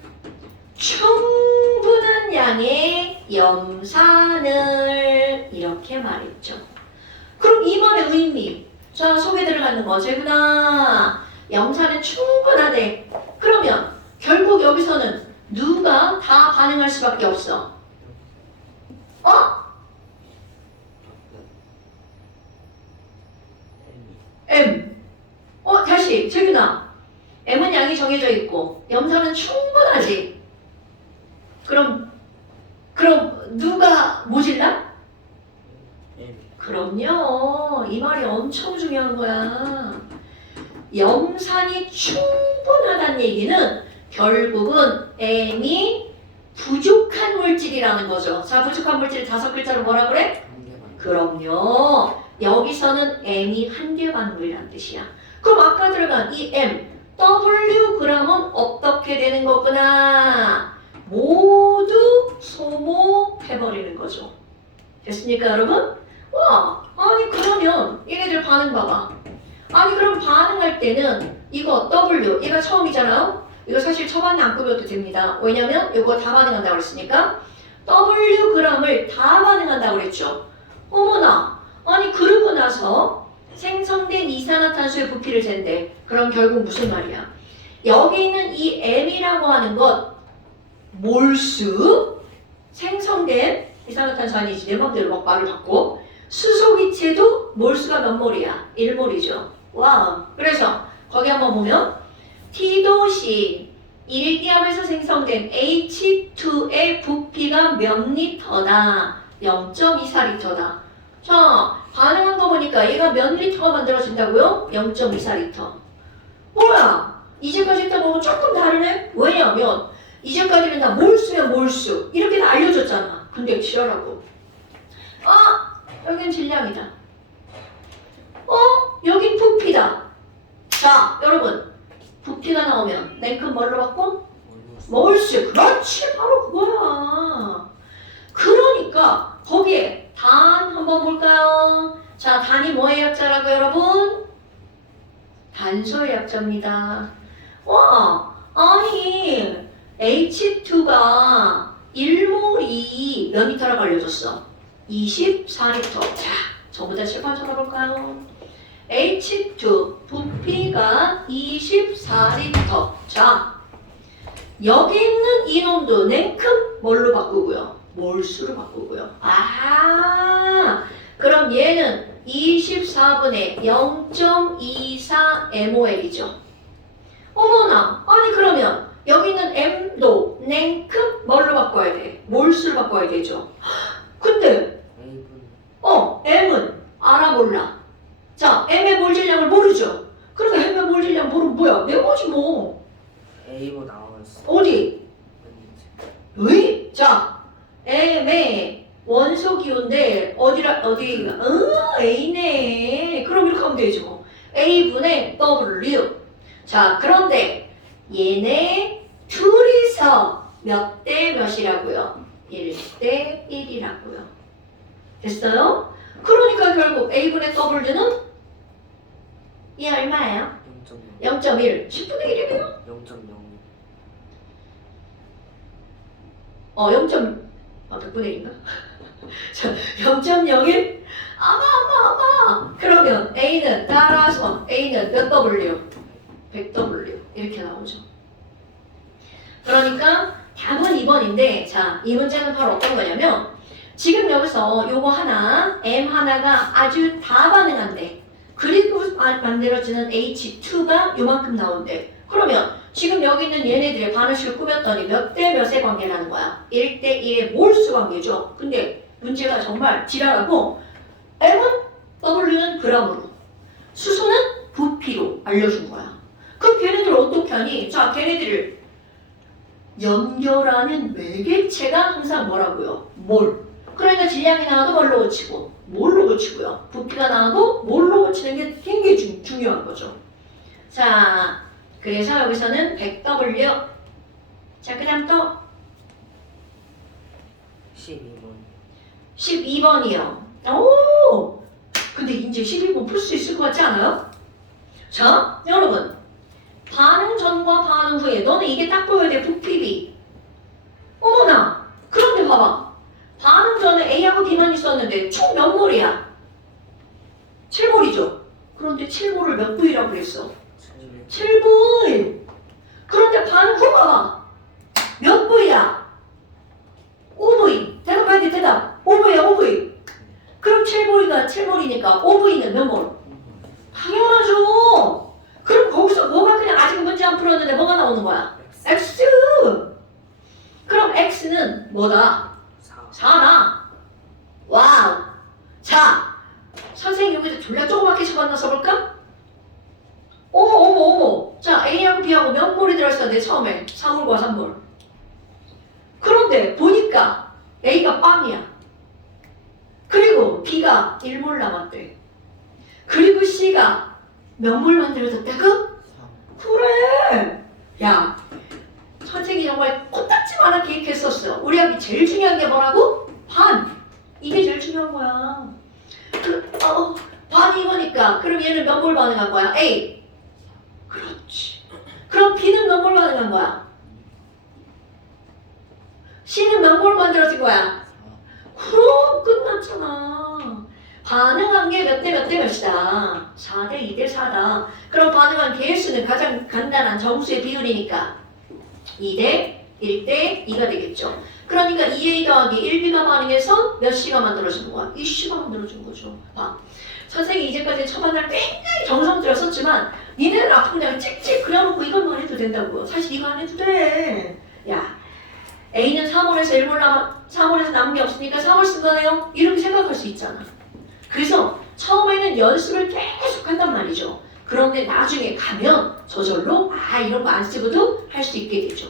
충분한 양의 염산을 이렇게 말했죠. 그럼 이 말의 의미. 자, 속에 들어가는 거제구나. 염산은 충분하대. 그러면 결국 여기서는 누가 다 반응할 수밖에 없어? M. 다시 재균아. M은 양이 정해져 있고 염산은 충분하지. 그럼 누가 모질라? 그럼요. 이 말이 엄청 중요한 거야. 염산이 충분하다는 얘기는 결국은 M이 부족한 물질이라는 거죠. 자, 부족한 물질 5글자로 뭐라 그래? 그럼요. 여기서는 M이 한계반응이라는 뜻이야. 그럼 아까 들어간 이 M, Wg은 어떻게 되는 거구나? 모두 소모해버리는 거죠. 됐습니까, 여러분? 와, 아니 그러면 얘네들 반응 봐봐. 아니 그럼 반응할 때는 이거 W, 얘가 처음이잖아요? 이거 사실 초반에 안 꾸며도 됩니다. 왜냐면 이거 다 반응한다고 그랬으니까 Wg을 다 반응한다고 그랬죠. 어머나, 아니 그러고 나서 생성된 이산화탄소의 부피를 잰대. 그럼 결국 무슨 말이야? 여기 있는 이 M이라고 하는 것 몰수, 생성된 이산화탄소 아니지, 내 맘대로 막 말을 바꿔. 수소기체도 몰수가 몇 몰이야? 1몰이죠. 와, 그래서 거기 한번 보면 T도시 1기압에서 생성된 H2의 부피가 몇 리터다? 0.24리터다. 자, 반응한 거 보니까 얘가 몇 리터가 만들어진다고요? 0.24리터. 뭐야? 이제까지 했던 거하고 조금 다르네? 왜냐면 이제까지는 다 몰수면 몰수 이렇게 다 알려줬잖아. 근데 지랄하고 여긴 질량이다. 여긴 부피다. 자, 여러분 부피가 나오면 냉큼 뭘로 바꿔? 몰수. 그렇지, 바로 그거야. 그러니까 거기에 단 한번 볼까요? 자, 단이 뭐의 약자라고 여러분? 단소의 약자입니다. 와, 아니 H2가 1몰이 몇 리터라고 알려줬어? 24리터. 자, 전부 다 칠판 쳐다볼까요? H2 부피가 24리터. 자, 여기 있는 이놈도 냉큼 뭘로 바꾸고요? 몰수로 바꾸고요. 그럼 얘는 24분의 0.24 MOL이죠. 어머나, 아니 그러면 여기 있는 M도 냉큼 뭘로 바꿔야 돼? 몰수로 바꿔야 되죠. 근데 M은 알아 몰라? 자, M의 몰질량을 모르죠. 그러니까 M의 몰질량 모르면 뭐야? 메모지 뭐. A로 나와있어. 어디? 자, M의 원소 기호인데 어디가? A네. 그럼 이렇게 하면 되죠. A분의 W. 자, 그런데 얘네 둘이서 몇 대 몇이라고요? 1대 1이라고요. 됐어요? 그러니까 결국 A분의 W는 얘 얼마예요? 0.1. 10분의 1이래요? 0.0. 100분의 1인가? 자, 0.01? 아마. 그러면 A는 따라서 A는 몇 W? 100W. 이렇게 나오죠. 그러니까 답은 2번인데, 자, 이 문제는 바로 어떤 거냐면, 지금 여기서 요거 하나, M 하나가 아주 다 반응한대. 그리고 만들어지는 H2가 요만큼 나온대. 그러면 지금 여기 있는 얘네들의 반응식을 꾸몄더니 몇 대 몇의 관계라는 거야? 1대 1의 몰수 관계죠. 근데 문제가 정말 지랄하고 M은 W는 g으로, 수소는 부피로 알려준 거야. 그럼 걔네들 어떻게 하니? 자, 걔네들을 연결하는 매개체가 항상 뭐라고요? 몰. 그러니까 질량이 나와도 뭘로 고치고 몰로 고치고요. 부피가 나와도 몰로 고치는 게 굉장히 중요한 거죠. 자, 그래서 여기서는 100W. 자, 그 다음 또 12번. 12번이요. 오! 근데 이제 12번 풀 수 있을 것 같지 않아요? 자, 여러분. 반응 전과 반응 후에 너는 이게 딱 보여야 돼. 부피비. 어머나. 그런데 봐봐. 반응 전에 A하고 B만 있었는데 총 몇 몰이야? 7몰이죠. 그런데 7몰을 몇 V라고 그랬어? 7V. 그런데 반응 후 봐봐. 몇 V야? 5V. 대답해야 돼, 대답. 5V야, 5V. 그럼 7V가 7몰이니까 5V는 몇 몰? 당연하죠. 그럼 거기서 뭐가 그냥 아직 문제 안 풀었는데 뭐가 나오는 거야? X. 그럼 X는 뭐다? 4나. 와우. 자, 선생님 여기서 졸라 조그맣게 적었나 써볼까? 어머. 자, A하고 B하고 몇 몰이 들어있었는데 처음에 3몰과 3몰. 그런데 보니까 A가 빵이야. 그리고 B가 1몰 남았대. 그리고 C가 몇 몰 만들어졌다고? 그래. 야, 선생님이 정말 코딱지만한 계획했었어. 우리 학기 제일 중요한 게 뭐라고? 반. 이게 제일 중요한 거야. 반이 이거니까 그럼 얘는 몇 몰 반응한 거야? A. 그렇지. 그럼 B는 몇 몰 반응한 거야? C는 몇 몰 만들어진 거야? 그럼 끝났잖아. 반응한 게 몇 대 몇 대 몇이다? 4대 2대 4다. 그럼 반응한 개수는 가장 간단한 정수의 비율이니까 2대 1대 2가 되겠죠. 그러니까 2A 더하기 1B가 반응해서 몇 C가 만들어지는 거야? 2C가 만들어진 거죠. 봐. 선생님이 이제까지 처방을 굉장히 정성 들였었지만 니네는 앞으로 그냥 찍찍 그려놓고 이것만 해도 된다고요. 사실 이거 안 해도 돼. 야, A는 3월에서 3월에서 남은 게 없으니까 3월 쓴 거네요. 이렇게 생각할 수 있잖아. 그래서 처음에는 연습을 계속 한단 말이죠. 그런데 나중에 가면 저절로 이런 거 안 쓰고도 할 수 있게 되죠.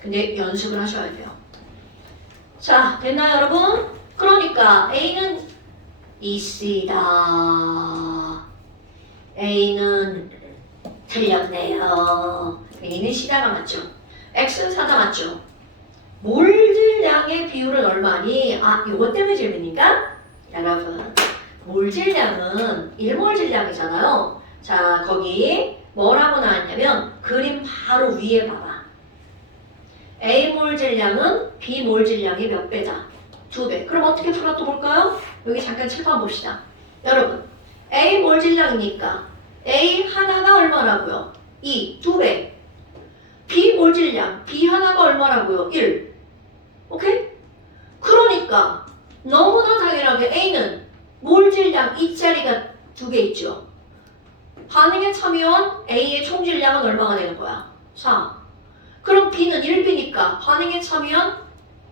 근데 연습을 하셔야 돼요. 자, 됐나요 여러분? 그러니까 A는 C다. A는 틀렸네요. A는 C다가 맞죠? X는 4다 맞죠? 몰질량의 비율은 얼마니? 요거 때문에 질문인가? 여러분, 몰질량은 1몰 질량이잖아요. 자, 거기 뭐라고 나왔냐면 그림 바로 위에 봐봐. A몰 질량은 B몰 질량이 몇 배다? 2배. 그럼 어떻게 풀어 또 볼까요? 여기 잠깐 칠판 봅시다. 여러분, A몰 질량이니까 A 하나가 얼마라고요? 2, 2배. B몰 질량, B 하나가 얼마라고요? 1. 오케이? 그러니까 너무나 당연하게 A는 몰 질량 2짜리가 2개 있죠. 반응에 참여한 A의 총 질량은 얼마가 되는 거야? 4. 그럼 B는 1B니까 반응에 참여한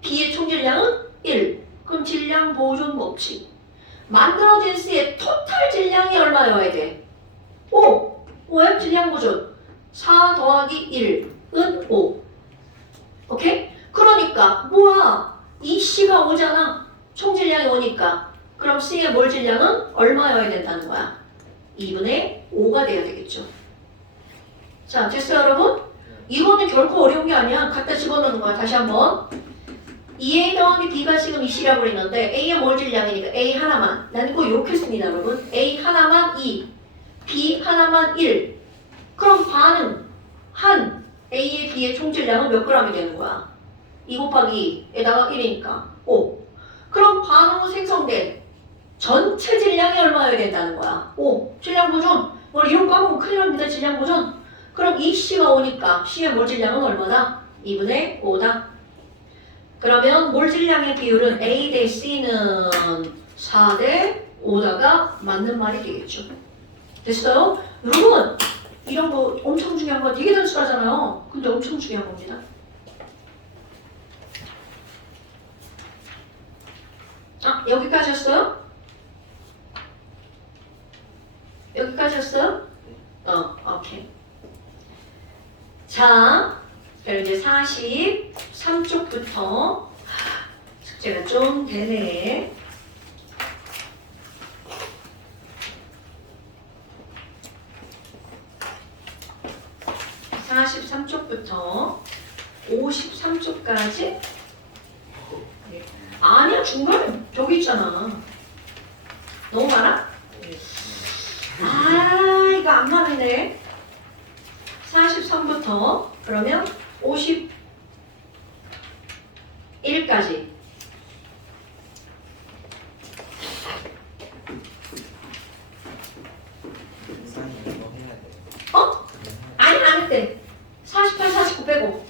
B의 총 질량은 1. 그럼 질량 보존 법칙. 만들어진 C의 토탈 질량이 얼마여야 돼? 5. 왜? 질량 보존. 4 더하기 1은 5. 오케이? 그러니까 뭐야? 이 C가 5잖아. 총 질량이 5니까. 그럼 C의 몰 질량은 얼마여야 된다는 거야? 2분의 5가 돼야 되겠죠. 자, 됐어요 여러분? 이거는 결코 어려운 게 아니야. 갖다 집어넣는 거야. 다시 한번. 2A 더하기 B가 지금 2C라고 그랬는데 A의 몰 질량이니까 A 하나만. 나는 꼭 이렇게 씁니다 여러분. A 하나만 2, B 하나만 1. 그럼 반응 한 A의 B의 총 질량은 몇 g이 되는 거야? 2 곱하기 2에다가 1이니까 5. 그럼 반응 후 생성된 전체 질량이 얼마여야 된다는 거야? 5. 질량 보존. 뭐 이런 거 하면 큰일 납니다. 질량 보존. 그럼 이 C가 오니까 C의 몰 질량은 얼마다? 2분의 5다. 그러면 몰 질량의 비율은 A 대 C는 4 대 5다가 맞는 말이 되겠죠. 됐어요? 여러분, 이런 거 엄청 중요한 거 되게 단순하잖아요. 근데 엄청 중요한 겁니다. 아, 여기까지였어요? 여기까지였어요? 오케이. 자, 그럼 이제 43쪽부터 숙제가 좀 되네. 43쪽부터 53쪽까지. 아니야, 중간에 저기 있잖아. 너무 많아? 아, 이거 안 맞네. 43부터 그러면 51까지. 이상이 이거 해야 돼. 어? 아니, 안 했대. 48, 49 빼고.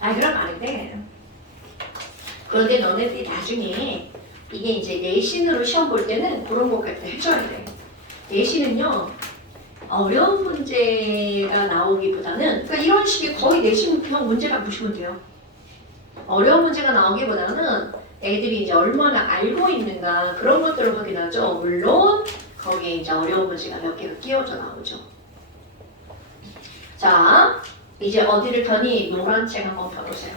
아, 그럼 안 했대. 그런데 너네들이 나중에 이게 이제 내신으로 시험 볼 때는 그런 것까지 해줘야 돼. 내신은요, 어려운 문제가 나오기보다는, 그러니까 이런 식의 거의 내신형 문제만 보시면 돼요. 어려운 문제가 나오기보다는 애들이 이제 얼마나 알고 있는가 그런 것들을 확인하죠. 물론 거기에 이제 어려운 문제가 몇 개가 끼워져 나오죠. 자, 이제 어디를 펴니? 노란 책 한번 펴보세요.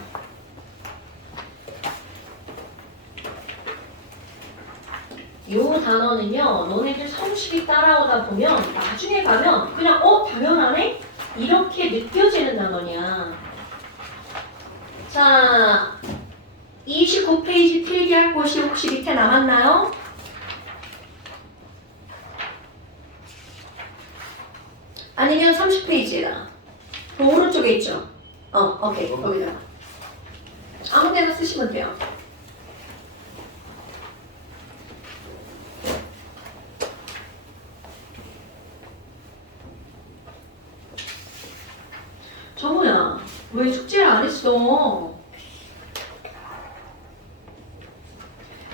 요 단어는요, 너네들 성실히 따라오다 보면 나중에 가면 그냥 당연하네? 이렇게 느껴지는 단어냐. 자, 29페이지 필기할 곳이 혹시 밑에 남았나요? 아니면 30페이지에다. 그 오른쪽에 있죠? 오케이, 거기다. 아무 데나 쓰시면 돼요. 정우야, 왜 숙제를 안 했어?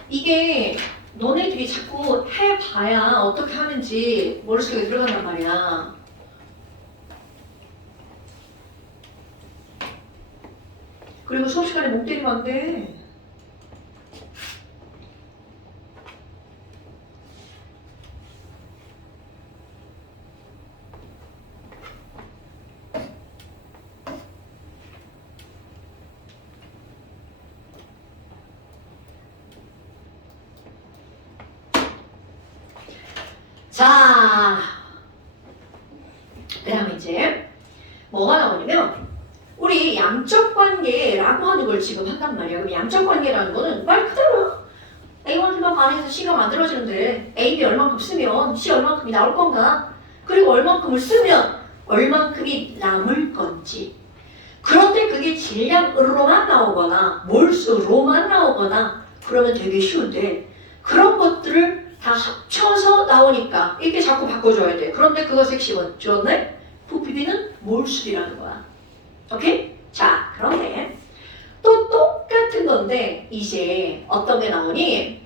이게 너네들이 자꾸 해봐야 어떻게 하는지 머릿속에 들어간단 말이야. 그리고 수업 시간에 목 때리면 안 돼. 자, 그 다음에 이제 뭐가 나오냐면 우리 양적 관계라고 하는 걸 지금 한단 말이야. 그럼 양적 관계라는 거는 말 그대로야. A1과 반에서 C가 만들어지는데 A, B 얼만큼 쓰면 C 얼만큼이 나올 건가? 그리고 얼만큼을 쓰면 얼만큼이 남을 건지. 그런데 그게 질량으로만 나오거나 몰수로만 나오거나 그러면 되게 쉬운데 그런 것들을 다 합쳐서 나오니까 이렇게 자꾸 바꿔줘야 돼. 그런데 그것의 핵심은 좋네? 부피비는 몰수비라는 거야. 오케이? 자, 그런데 또 똑같은 건데 이제 어떤 게 나오니?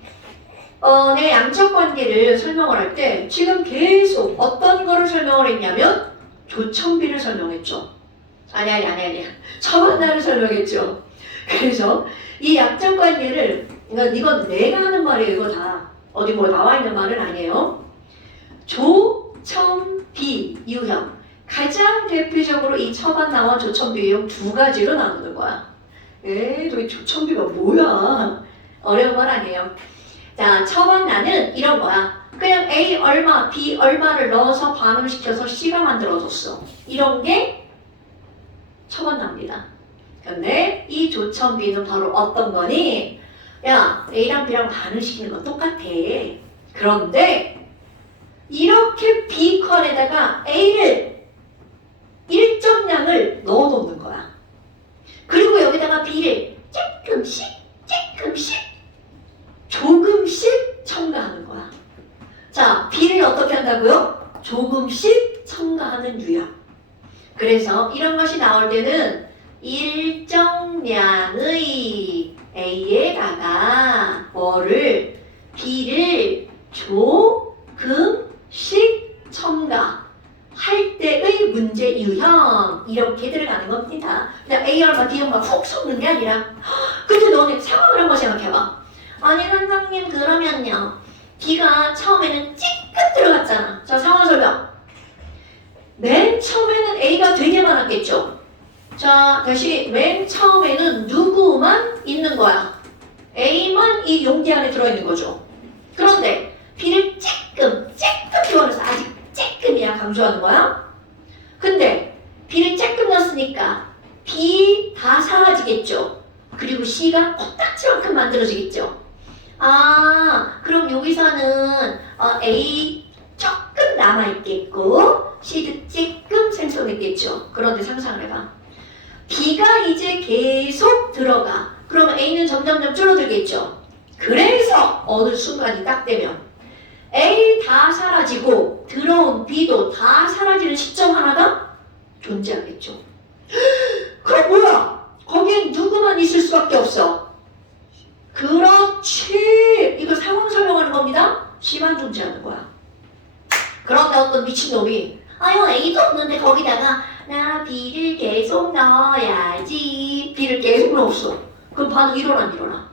내가 양적 관계를 설명을 할 때 지금 계속 어떤 거를 설명을 했냐면 조천비를 설명했죠. 아니야. 처만나를 설명했죠. 그래서 이 양적 관계를 이건 내가 하는 말이에요. 이거 다. 어디 뭐 나와 있는 말은 아니에요. 조천비 유형. 가장 대표적으로 이 처만나와 조천비 유형 두 가지로 나누는 거야. 저기 조천비가 뭐야? 어려운 말 아니에요. 자, 처만나는 이런 거야. 그냥 A 얼마, B 얼마를 넣어서 반응시켜서 C가 만들어졌어. 이런 게 처만납니다. 근데 이 조천비는 바로 어떤 거니? 야, A랑 B랑 반응시키는 건 똑같아. 그런데 이렇게 B컬에다가 A를 일정량을 넣어놓는 거야. 그리고 여기다가 B를 조금씩 어떻게 한다고요? 조금씩 첨가하는 유형. 그래서 이런 것이 나올 때는 일정량의 A에다가 뭐를 B를 조금씩 첨가할 때의 문제 유형 이렇게 들어가는 겁니다. 그냥 A 얼마 B 얼마 훅 섞는 게 아니라 근데 너네 상황을 한번 생각해봐. 아니 선생님 그러면요 B가 처음에는 찌끗 들어갔잖아. 자 상황 설명. 맨 처음에는 A가 되게 많았겠죠. 자 다시 맨 처음에는 누구만 있는 거야. A만 이 용기 안에 들어있는 거죠. 그런데 B를 쬐끔 집어넣어서 아직 쬐끔이야 강조하는 거야. 근데 B를 쬐끔 넣었으니까 B 다 사라지겠죠. 그리고 C가 코딱지만큼 만들어지겠죠. 아 그럼 여기서는 A 조금 남아있겠고 C도 조금 생성했겠죠. 그런데 상상을 해봐. B가 이제 계속 들어가. 그러면 A는 점점점 줄어들겠죠. 그래서 어느 순간이 딱 되면 A 다 사라지고 들어온 B도 다 사라지는 시점 하나가 존재하겠죠. 그럼 뭐야? 거기엔 누구만 있을 수밖에 없어. 그렇지. 이거 상황 설명하는 겁니다. C만 존재하는 거야. 그런데 어떤 미친놈이 아유 A도 없는데 거기다가 나 B를 계속 넣어야지. B를 계속 넣었어. 그럼 반응 일어나 안 일어나?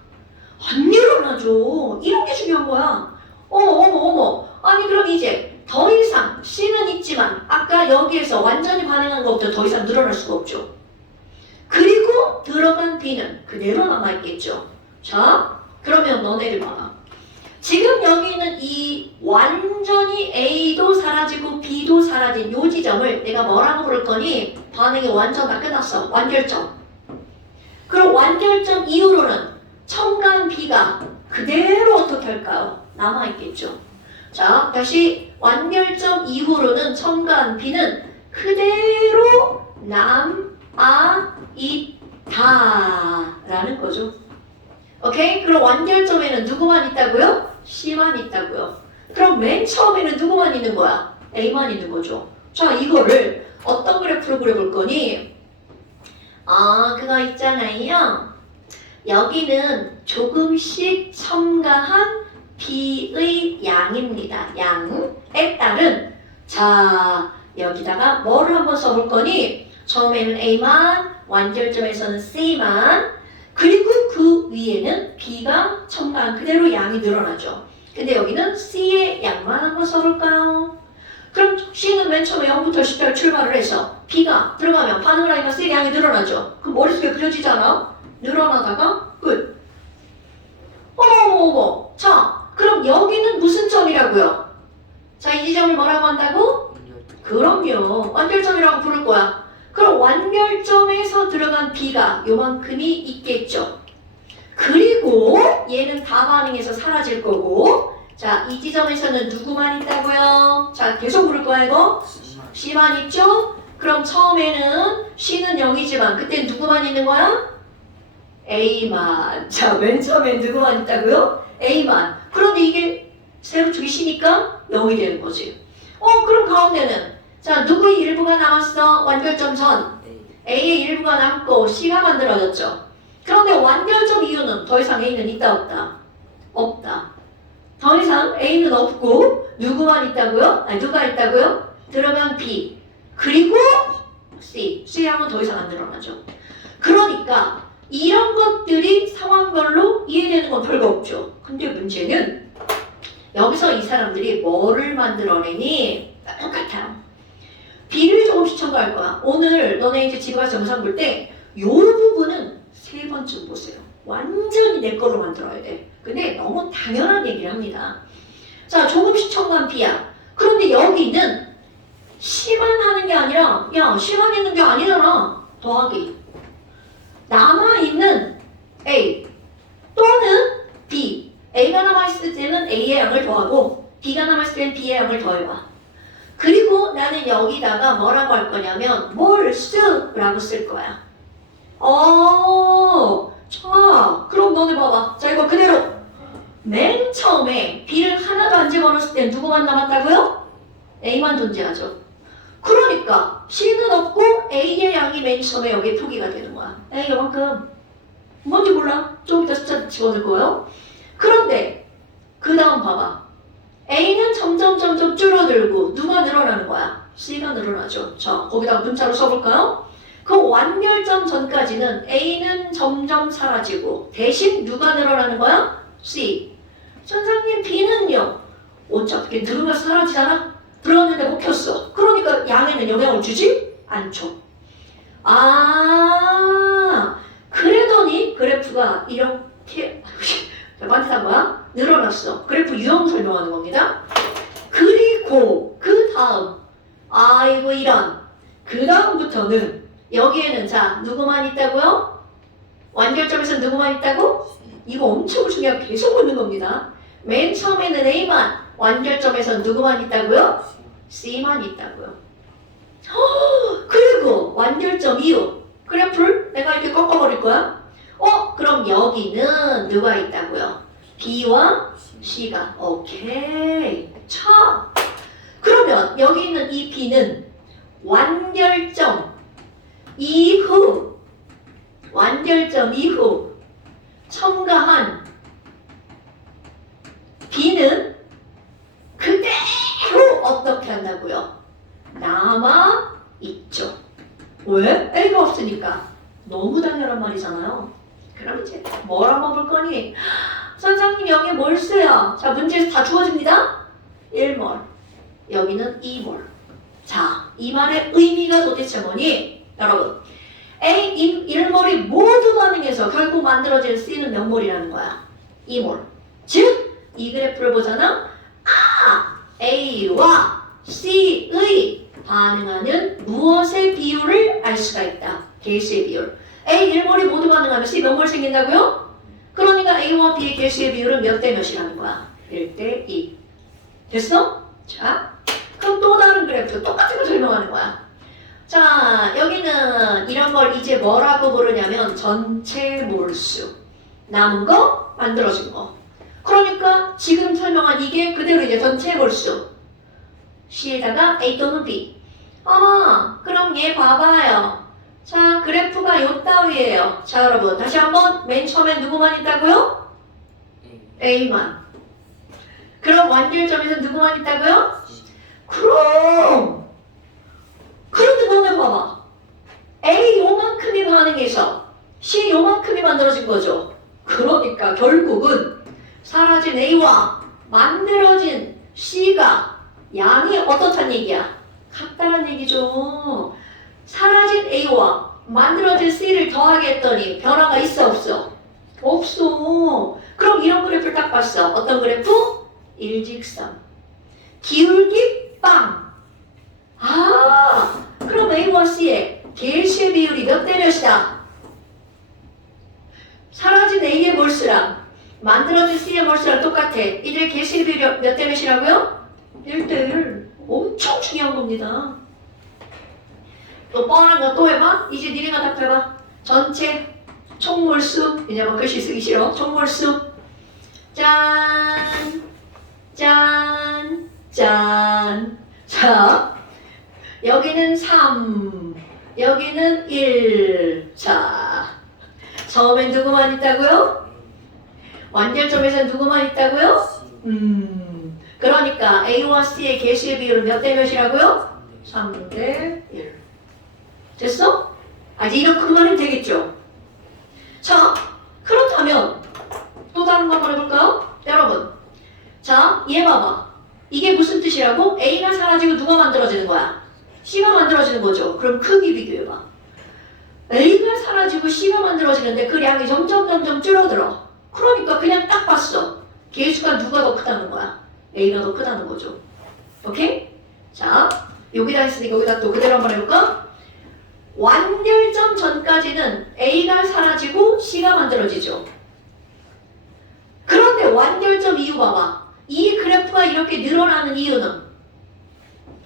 안 일어나죠. 이런 게 중요한 거야. 어머. 아니 그럼 이제 더 이상 C는 있지만 아까 여기에서 완전히 반응한 것부터 더 이상 늘어날 수가 없죠. 그리고 들어간 B는 그대로 남아있겠죠. 자 그러면 너네들 봐봐. 지금 여기 있는 이 완전히 A도 사라지고 B도 사라진 요 지점을 내가 뭐라고 부를 거니? 반응이 완전 다 끝났어. 완결점. 그럼 완결점 이후로는 첨가한 B가 그대로 어떻게 할까요? 남아있겠죠. 자 다시 완결점 이후로는 첨가한 B는 그대로 남아있다라는 거죠. 오케이? 그럼 완결점에는 누구만 있다고요? C만 있다고요. 그럼 맨 처음에는 누구만 있는 거야? A만 있는 거죠. 자 이거를 어떤 그래프로 그려볼 거니? 그거 있잖아요. 여기는 조금씩 첨가한 B의 양입니다. 양에 따른 자 여기다가 뭐를 한번 써볼 거니? 처음에는 A만, 완결점에서는 C만, 그리고 그 위에는 B가 첨가한 그대로 양이 늘어나죠. 근데 여기는 C의 양만 한번 써볼까요? 그럼 C는 맨 처음에 0부터 10까지 출발을 해서 B가 들어가면 반응을 하니까 C의 양이 늘어나죠. 그럼 머릿속에 그려지잖아. 늘어나다가 끝. 어머. 자, 그럼 여기는 무슨 점이라고요? 자, 이 지점을 뭐라고 한다고? 그럼요. 완결점이라고 부를 거야. 그럼 완결점에서 들어간 B가 요만큼이 있겠죠. 그리고 얘는 다 반응해서 사라질 거고 자, 이 지점에서는 누구만 있다고요? 자, 계속 부를 거야 이거? C만 있죠? 그럼 처음에는 C는 0이지만 그때 누구만 있는 거야? A만. 자, 맨 처음엔 누구만 있다고요? A만. 그런데 이게 세로축이 C니까 0이 되는 거지. 그럼 가운데는 자, 누구의 일부가 남았어? 완결점 전. A의 일부가 남고 C가 만들어졌죠. 그런데 완결점 이유는 더 이상 A는 있다 없다? 없다. 더 이상 A는 없고 누구만 있다고요? 아니 누가 있다고요? 들어간 B 그리고 C. C양은 더 이상 안 늘어나죠. 그러니까 이런 것들이 상황별로 이해되는 건 별거 없죠. 근데 문제는 여기서 이 사람들이 뭐를 만들어내니? 똑같아요. B를 조금씩 첨가할 거야. 오늘 너네 이제 집에 가서 영상 볼 때 이 부분은 3번쯤 보세요. 완전히 내 거로 만들어야 돼. 근데 너무 당연한 얘기를 합니다. 자, 조금씩 첨가한 B야. 그런데 여기는 C만 하는 게 아니라 야, C만 있는 게 아니잖아. 더하기. 남아있는 A 또는 B. A가 남아있을 때는 A의 양을 더하고 B가 남아있을 때는 B의 양을 더해봐. 그리고 나는 여기다가 뭐라고 할 거냐면 몰수라고 쓸 거야. 자, 그럼 너네 봐봐. 자, 이거 그대로 맨 처음에 B를 하나도 안 집어넣었을 때 누구만 남았다고요? A만 존재하죠. 그러니까 C는 없고 A의 양이 맨 처음에 여기에 표기가 되는 거야. A 요만큼. 뭔지 몰라. 좀 이따 숫자 집어넣을 거예요. 그런데 그 다음 봐봐. A는 점점 줄어들고 누가 늘어나는 거야? C가 늘어나죠. 자, 거기다가 문자로 써볼까요? 그 완결점 전까지는 A는 점점 사라지고 대신 누가 늘어나는 거야? C. 선생님 B는요? 어차피 늘으면서 사라지잖아? 들어갔는데 못 켰어. 그러니까 양에는 영향을 주지 않죠. 아, 그러더니 그래프가 이렇게 반듯한 거야? 늘어났어. 그래프 유형 설명하는 겁니다. 그리고 그 다음 아이고 이런 그 다음부터는 여기에는 자 누구만 있다고요? 완결점에서 누구만 있다고? 이거 엄청 중요하게 계속 묻는 겁니다. 맨 처음에는 A만, 완결점에서 누구만 있다고요? C만 있다고요. 그리고 완결점 이후 그래프를 내가 이렇게 꺾어버릴 거야. 그럼 여기는 누가 있다고요? B와 C가. 오케이. 자, 그러면 여기 있는 이 B는 완결점 이후 첨가한 B는 그대로 어떻게 한다고요? 남아 있죠. 왜? A가 없으니까. 너무 당연한 말이잖아요. 그럼 이제 뭘 한번 볼 거니? 선생님 여기 뭘 써요? 자, 문제에서 다 주어집니다. 1몰. 여기는 2몰. 자, 이 말의 의미가 도대체 뭐니? 여러분, A 1몰이 모두 반응해서 결국 만들어진 C는 몇 몰이라는 거야? 2몰. 즉, 이 그래프를 보잖아. A와 C의 반응하는 무엇의 비율을 알 수가 있다. 개수의 비율. A 1몰이 모두 반응하면 C 몇 몰 생긴다고요? 그러니까 A와 B의 개수의 비율은 몇 대 몇이라는 거야? 1대 2. 됐어? 자, 그럼 또 다른 그래프 똑같은 거 설명하는 거야. 자, 여기는 이런 걸 이제 뭐라고 부르냐면 전체 몰수. 남은 거, 만들어진 거. 그러니까 지금 설명한 이게 그대로 이제 전체 몰수. C에다가 A 또는 B. 그럼 얘 봐봐요. 자, 그래프가 요 따위예요. 자, 여러분 다시 한번 맨 처음에 누구만 있다고요? A만. 그럼 완결점에서 누구만 있다고요? 그런데 너네 봐봐. A 요만큼이 반응해서 C 요만큼이 만들어진 거죠. 그러니까 결국은 사라진 A와 만들어진 C가 양이 어떻단 얘기야? 같다는 얘기죠. 사라진 A와 만들어진 C를 더하게 했더니 변화가 있어 없어? 없어. 그럼 이런 그래프를 딱 봤어. 어떤 그래프? 일직선. 기울기 빵. 그럼 A와 C의 개수의 비율이 몇 대 몇이다? 사라진 A의 몰수랑 만들어진 C의 몰수랑 똑같아. 이들의 개수의 비율이 몇 대 몇이라고요? 1대 1. 엄청 중요한 겁니다. 또 뻔한 거 또 해봐. 이제 니네가 답해봐. 전체 총몰수. 이제 막 글씨 쓰기 싫어. 총몰수. 짠. 자, 여기는 3. 여기는 1. 자, 처음엔 누구만 있다고요? 완결점에서는 누구만 있다고요? 그러니까 A와 C의 개수의 비율은 몇 대 몇이라고요? 3대 1. 됐어? 이제 이렇게만 하면 되겠죠? 자, 그렇다면 또 다른 거 한번 해볼까요? 여러분, 자, 얘 봐봐. 이게 무슨 뜻이라고? A가 사라지고 누가 만들어지는 거야? C가 만들어지는 거죠. 그럼 크기 비교해봐. A가 사라지고 C가 만들어지는데 그 양이 점점 줄어들어. 그러니까 그냥 딱 봤어. 개수가 누가 더 크다는 거야? A가 더 크다는 거죠. 오케이? 자, 여기다 했으니까 여기다 또 그대로 한번 해볼까? 완결점 전까지는 A가 사라지고 C가 만들어지죠. 그런데 완결점 이후 봐봐. 이 그래프가 이렇게 늘어나는 이유는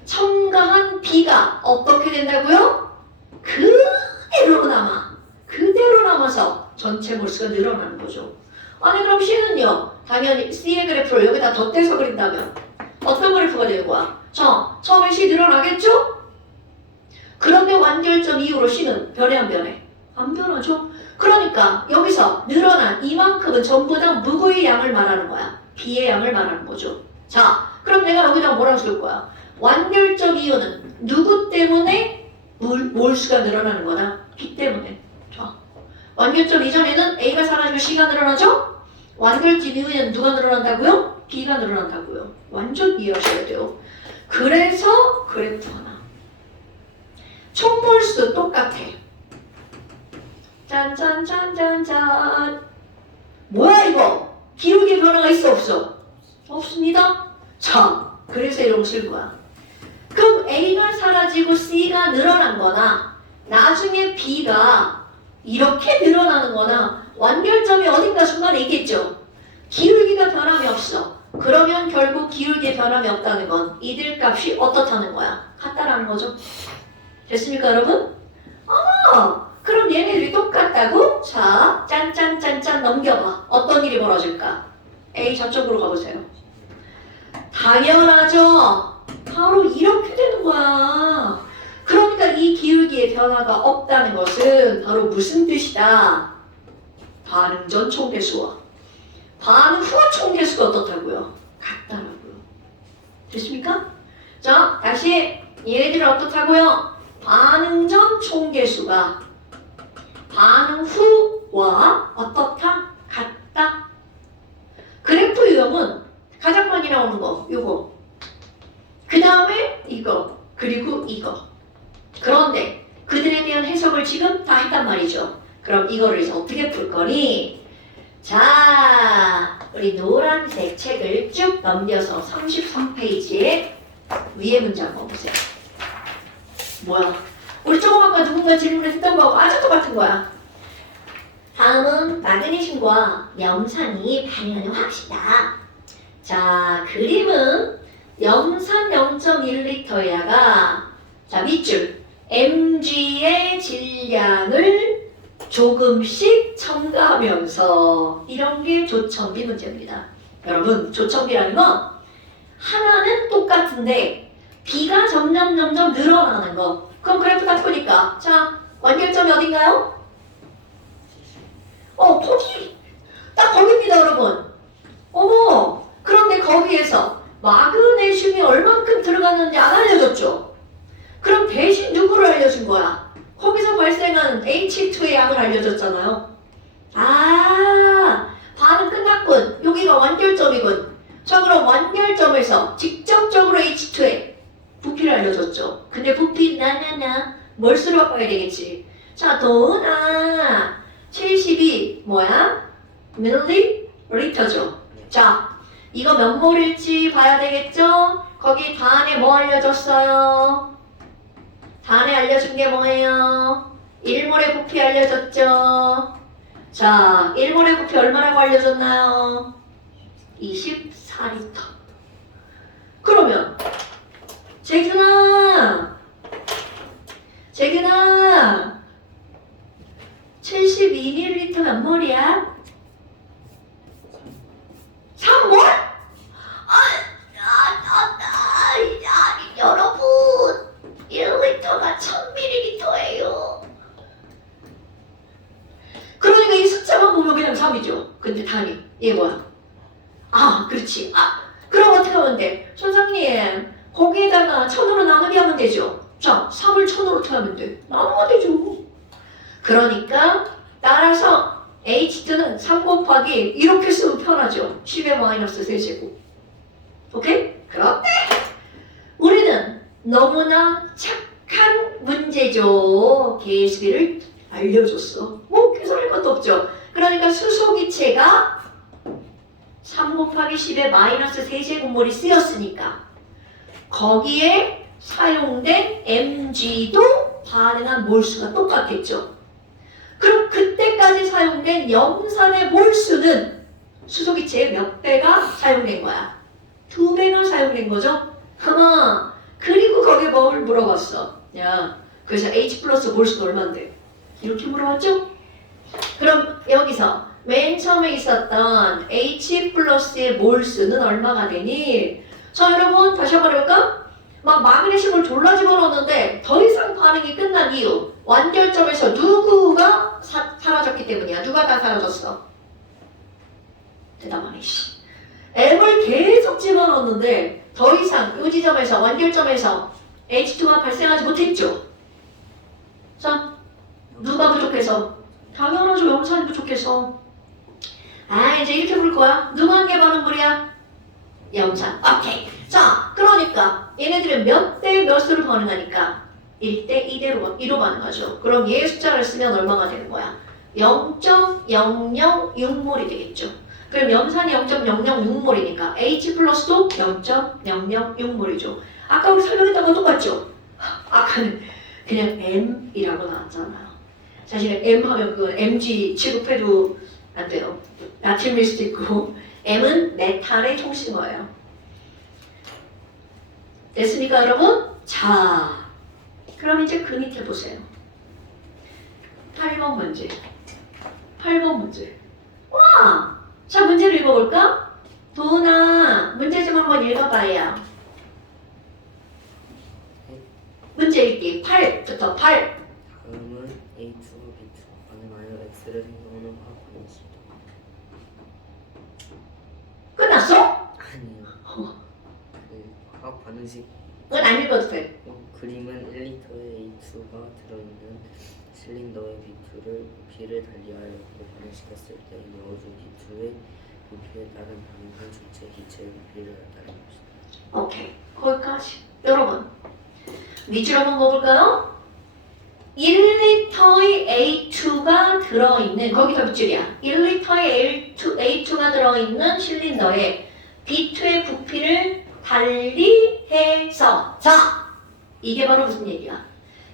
첨가한 B가 어떻게 된다고요? 그대로 남아서 전체 몰수가 늘어나는 거죠. 그럼 C는요? 당연히 C의 그래프를 여기다 덧대서 그린다면 어떤 그래프가 되는 거야? 자, 처음에 C 늘어나겠죠? 그런데 완결점 이후로 C는 변해 안 변해? 안 변하죠? 그러니까 여기서 늘어난 이만큼은 전부 다 누구의 양을 말하는 거야? B의 양을 말하는 거죠. 자, 그럼 내가 여기다가 뭐라고 쓸 거야? 완결점 이유는 누구 때문에 몰수가 늘어나는 거다? B 때문에. 자, 완결점 이전에는 A가 사라지고 C가 늘어나죠? 완결점 이후에는 누가 늘어난다고요? B가 늘어난다고요. 완전 이해하셔야 돼요. 그래서 그래프 하나. 총몰수 똑같아. 짠짠짠짠짠. 뭐야 이거? 기울기 변화가 있어 없어? 없습니다. 자, 그래서 이런 거 쓸 거야. 그럼 A가 사라지고 C가 늘어난 거나 나중에 B가 이렇게 늘어나는 거나 완결점이 어딘가 중간에 있겠죠. 기울기가 변함이 없어. 그러면 결국 기울기에 변함이 없다는 건 이들 값이 어떻다는 거야? 같다라는 거죠. 됐습니까 여러분? 그럼 얘네들이 똑같다고? 자, 짠짠짠짠 넘겨봐. 어떤 일이 벌어질까? A 저쪽으로 가보세요. 당연하죠. 바로 이렇게 되는 거야. 그러니까 이 기울기의 변화가 없다는 것은 바로 무슨 뜻이다? 반응 전 총계수와 반응 후 총계수가 어떻다고요? 같다라고요. 됐습니까? 자, 다시 얘네들은 어떻다고요? 반응 전 총계수가 반응 후와 어떻다? 같다. 그래프 유형은 가장 많이 나오는 거 요거. 그 다음에 이거 그리고 이거. 그런데 그들에 대한 해석을 지금 다 했단 말이죠. 그럼 이거를 이제 어떻게 풀 거니? 자, 우리 노란색 책을 쭉 넘겨서 33페이지에 위에 문장 한번 보세요. 뭐야? 우리 조금 아까 누군가 질문했던 거하고 아주 똑같은 거야. 다음은 마그네슘과 염산이 반응하는 화학식이다. 자, 그림은 염산 0.1L에다가 자, 밑줄 Mg의 질량을 조금씩 첨가하면서 이런 게 조첨비 문제입니다. 여러분, 조첨비라는 건 하나는 똑같은데 B가 점점 늘어나는 거. 그럼 그래프 딱 보니까 자, 완결점이 어딘가요? 거기! 딱 거기입니다, 여러분. 어머! 그런데 거기에서 마그네슘이 얼만큼 들어갔는지 안 알려줬죠? 그럼 대신 누구를 알려준 거야? 거기서 발생한 H2의 양을 알려줬잖아요. 아, 반응 끝났군. 여기가 완결점이군. 자, 그럼 완결점에서 직접적으로 H2의 부피를 알려줬죠. 근데 부피 나나나 몰수로 바꿔야 되겠지. 자, 도나 70이 뭐야? 밀리리터죠. 자, 이거 몇 몰일지 봐야 되겠죠? 거기 단에 뭐 알려줬어요? 단에 알려준 게 뭐예요? 1몰의 부피 알려줬죠? 자, 1몰의 부피 얼마라고 알려줬나요? 24리터. 그러면 재균아 72ml 몇 몰이야? 3몰? 여러분 1리터가 1000ml예요. 그러니까 이 숫자만 보면 그냥 3이죠. 근데 단위 얘 뭐야? 그렇지. 그럼 어떻게 하면 돼? 선생님 거기에다가 1000으로 나누게 하면 되죠. 자, 3을 1000으로 하면 돼. 나누면 되죠. 그러니까 따라서 H2는 3 곱하기 이렇게 쓰면 편하죠. 10의 마이너스 3제곱. 오케이? 그런데 우리는 너무나 착한 문제죠. 계수비를 알려줬어. 뭐 계산할 것도 없죠. 그러니까 수소기체가 3 곱하기 10의 마이너스 3제곱몰이 쓰였으니까 거기에 사용된 mg도 반응한 몰수가 똑같겠죠. 그럼 그때까지 사용된 염산의 몰수는 수소기체의 몇 배가 사용된 거야? 2배가 사용된 거죠? 그리고 거기에 뭘 물어봤어? 야, 그래서 H 플러스 몰수는 얼만데? 이렇게 물어봤죠? 그럼 여기서 맨 처음에 있었던 H 플러스의 몰수는 얼마가 되니? 자 여러분 다시 한번 해볼까? 막 마그네슘을 졸라 집어넣었는데 더 이상 반응이 끝난 이유 완결점에서 누구가 사라졌기 때문이야. 누가 다 사라졌어? 대답하네 씨. M을 계속 집어넣었는데 더 이상 이 지점에서 완결점에서 H2가 발생하지 못했죠. 자 누가 부족해서? 당연하죠. 염산이 부족해서. 아 이제 이렇게 볼 거야. 누가 한 개 반응물이야? 염산. 오케이. 자 그러니까 얘네들은 몇 대 몇으로 반응하니까 1대 2로 반응하죠. 그럼 얘의 숫자를 쓰면 얼마가 되는 거야? 0.006몰이 되겠죠. 그럼 염산이 0.006몰이니까 H 플러스도 0.006몰이죠. 아까 우리 설명했던 거 똑같죠? 아까는 그냥 M이라고 나왔잖아요. 사실은 M 하면 그 MG 취급해도 안 돼요. 나트륨일 수도 있고 M은 메탈의 총칭어예요. 됐습니까 여러분? 자 그럼 이제 그 밑에 보세요. 8번 문제. 8번 문제. 와! 자 문제를 읽어볼까? 도훈아 문제 좀 한번 읽어봐요. 문제 읽기 8부터 8. 다음은 A2, B2 반응하여 X를 생성하는 화학 반응식. 끝났어? 아니요. 그 화학 반응식 그건 안 읽어도 돼. 그림은 1리터의 A2가 들어있는 실린더의 B2를 부피를 달리하여 반응시켰을 때 넣어준 B2의 부피에 따른 반응한 주체 기체의 부피를 나타낸 것이다. 오케이 거기까지. 여러분 위주로 한번 먹을까요? 1리터의 A2가 들어있는 거기가 밑줄이야. 1리터의 A2가 들어있는 실린더에 B2의 부피를 달리해서 자 이게 바로 무슨 얘기야?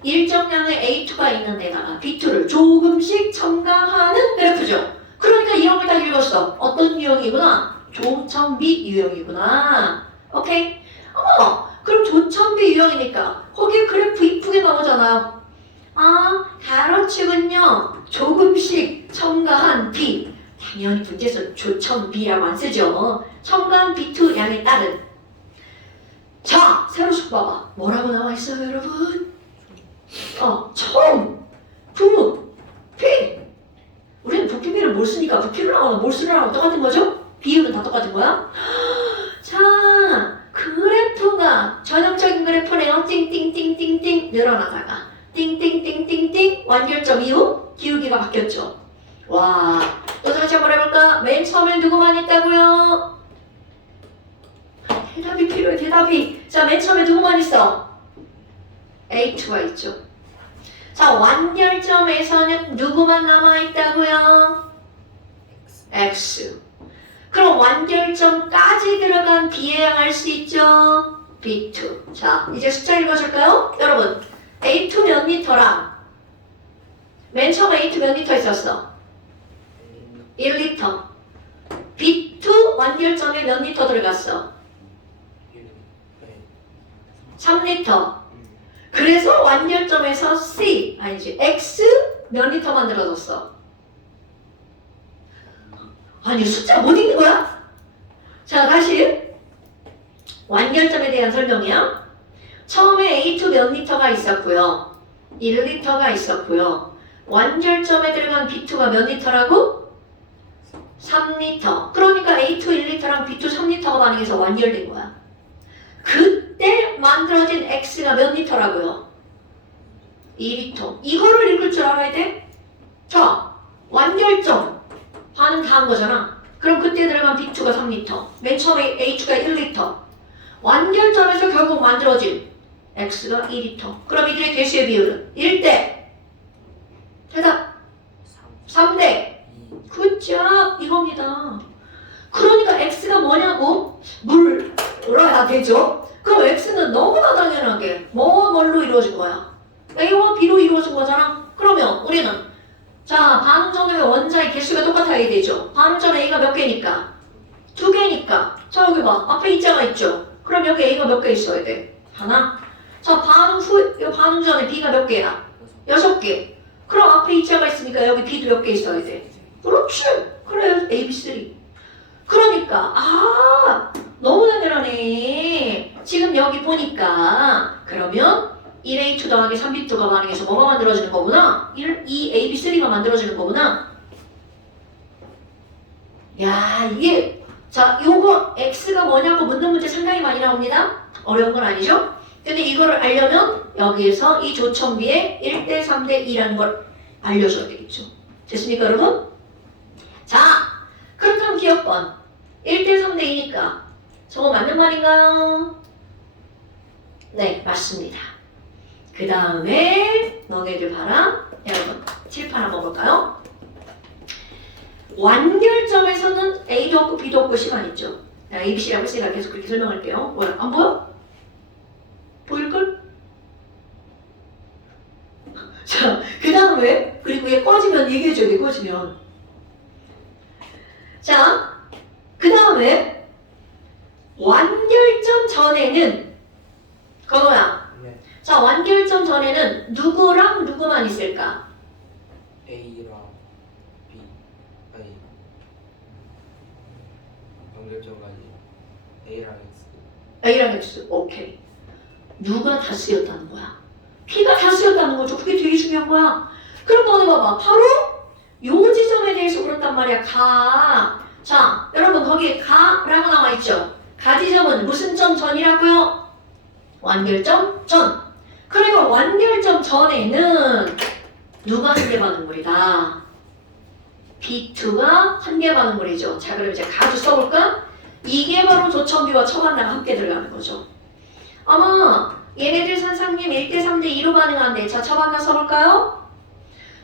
일정량의 A2가 있는 데다가 B2를 조금씩 첨가하는 그래프죠. 그러니까 이런 걸 다 읽었어. 어떤 유형이구나? 조첨비 유형이구나. 오케이? 그럼 조첨비 유형이니까 거기에 그래프 이쁘게 나오잖아요. 아, 가로축은요 조금씩 첨가한 B. 당연히 문제에서 조첨비라고 안 쓰죠. 첨가한 B2 양에 따른. 자, 세로축 봐봐. 뭐라고 나와 있어요, 여러분? 첨, 부, 피. 우리는 부피비를 뭘 쓰니까 부피를 나오나 몰수를 나오나 똑같은 거죠? 비율은 다 똑같은 거야? 자, 그래프가 전형적인 그래프네요. 띵띵띵띵띵 늘어나다가 띵띵띵띵띵 완결점 이후 기울기가 바뀌었죠. 와, 또 다시 한번 해볼까? 맨 처음엔 누구만 있다고요? 대답이 필요해, 대답이. 자, 맨 처음에 누구만 있어? A2가 있죠. 자, 완결점에서는 누구만 남아있다고요? X. 그럼 완결점까지 들어간 B에 할 수 있죠? B2. 자, 이제 숫자 읽어줄까요? 여러분, A2 몇 리터랑 맨 처음에 A2 몇 리터 있었어? 1리터. B2 완결점에 몇 리터 들어갔어? 3리터. 그래서 완결점에서 C, 아니지, X 몇 리터 만들어졌어? 아니, 숫자 못 읽는 거야? 자, 다시. 완결점에 대한 설명이야. 처음에 A2 몇 리터가 있었고요. 1리터가 있었고요. 완결점에 들어간 B2가 몇 리터라고? 3리터. 그러니까 A2 1리터랑 B2 3리터가 반응해서 완결된 거야. 그때 만들어진 X가 몇 리터라고요? 2리터. 이거를 읽을 줄 알아야 돼? 자, 완결점. 반응 다 한 거잖아. 그럼 그때 들어간 B2가 3리터. 맨 처음에 H가 1리터. 완결점에서 결국 만들어진 X가 2리터. 그럼 이들의 개수의 비율은 1대. 대답. 3대. 굿잡. 이겁니다. 그러니까 X가 뭐냐고? 물어야 되죠? 그럼 X는 너무나 당연하게 뭘로 이루어진 거야? A와 B로 이루어진 거잖아? 그러면 우리는 자, 반응점의 원자의 개수가 똑같아야 되죠? 반응점 A가 몇 개니까? 2개니까. 자, 여기 봐. 앞에 입자가 있죠? 그럼 여기 A가 몇 개 있어야 돼? 하나. 자, 반응 전에 B가 몇 개야? 6개. 그럼 앞에 입자가 있으니까 여기 B도 몇 개 있어야 돼? 그렇지. 그래요. AB3. 그러니까 너무 당연하네. 지금 여기 보니까 그러면 1A2 더하기 3B2가 반응해서 뭐가 만들어지는 거구나? 2AB3가 만들어지는 거구나. 야, 이게 자, 요거 X가 뭐냐고 묻는 문제 상당히 많이 나옵니다. 어려운 건 아니죠? 근데 이거를 알려면 여기에서 이 조청비의 1대 3대 2라는 걸 알려줘야 되겠죠. 됐습니까, 여러분? 자, 그렇다면 기억번 1대 3대 2니까 저거 맞는 말인가요? 네, 맞습니다. 그 다음에 너네들 봐라. 여러분, 칠판 한번 볼까요? 완결점에서는 A도 없고 B도 없고 시간 있죠. ABC라고 했으니까 계속 그렇게 설명할게요. 뭐야? 안 보여? 보일걸? 자, 그 다음에 그리고 얘 꺼지면 얘기해줘. 얘 꺼지면. 자, 그 다음에 완결점 전에는 건호야. 네. 자, 완결점 전에는 누구랑 누구만 있을까? A랑 B 아니 연결점까지 A랑 X A랑 X. 오케이. 누가 다 쓰였다는 거야? P가 다 쓰였다는 거죠. 그게 되게 중요한 거야. 그럼 너네 봐봐. 바로 요 지점에 대해서 그렇단 말이야. 가. 자, 여러분 거기에 가라고 나와 있죠. 가 지점은 무슨 점 전이라고요? 완결점 전. 그리고 완결점 전에는 누가 한 개 반응물이다? B2가 한 개 반응물이죠. 자, 그럼 이제 가주 써볼까? 이게 바로 조청비와 처반나가 함께 들어가는 거죠. 아마 얘네들 선생님 1대 3대 2로 반응하는데 자, 처반나 써볼까요?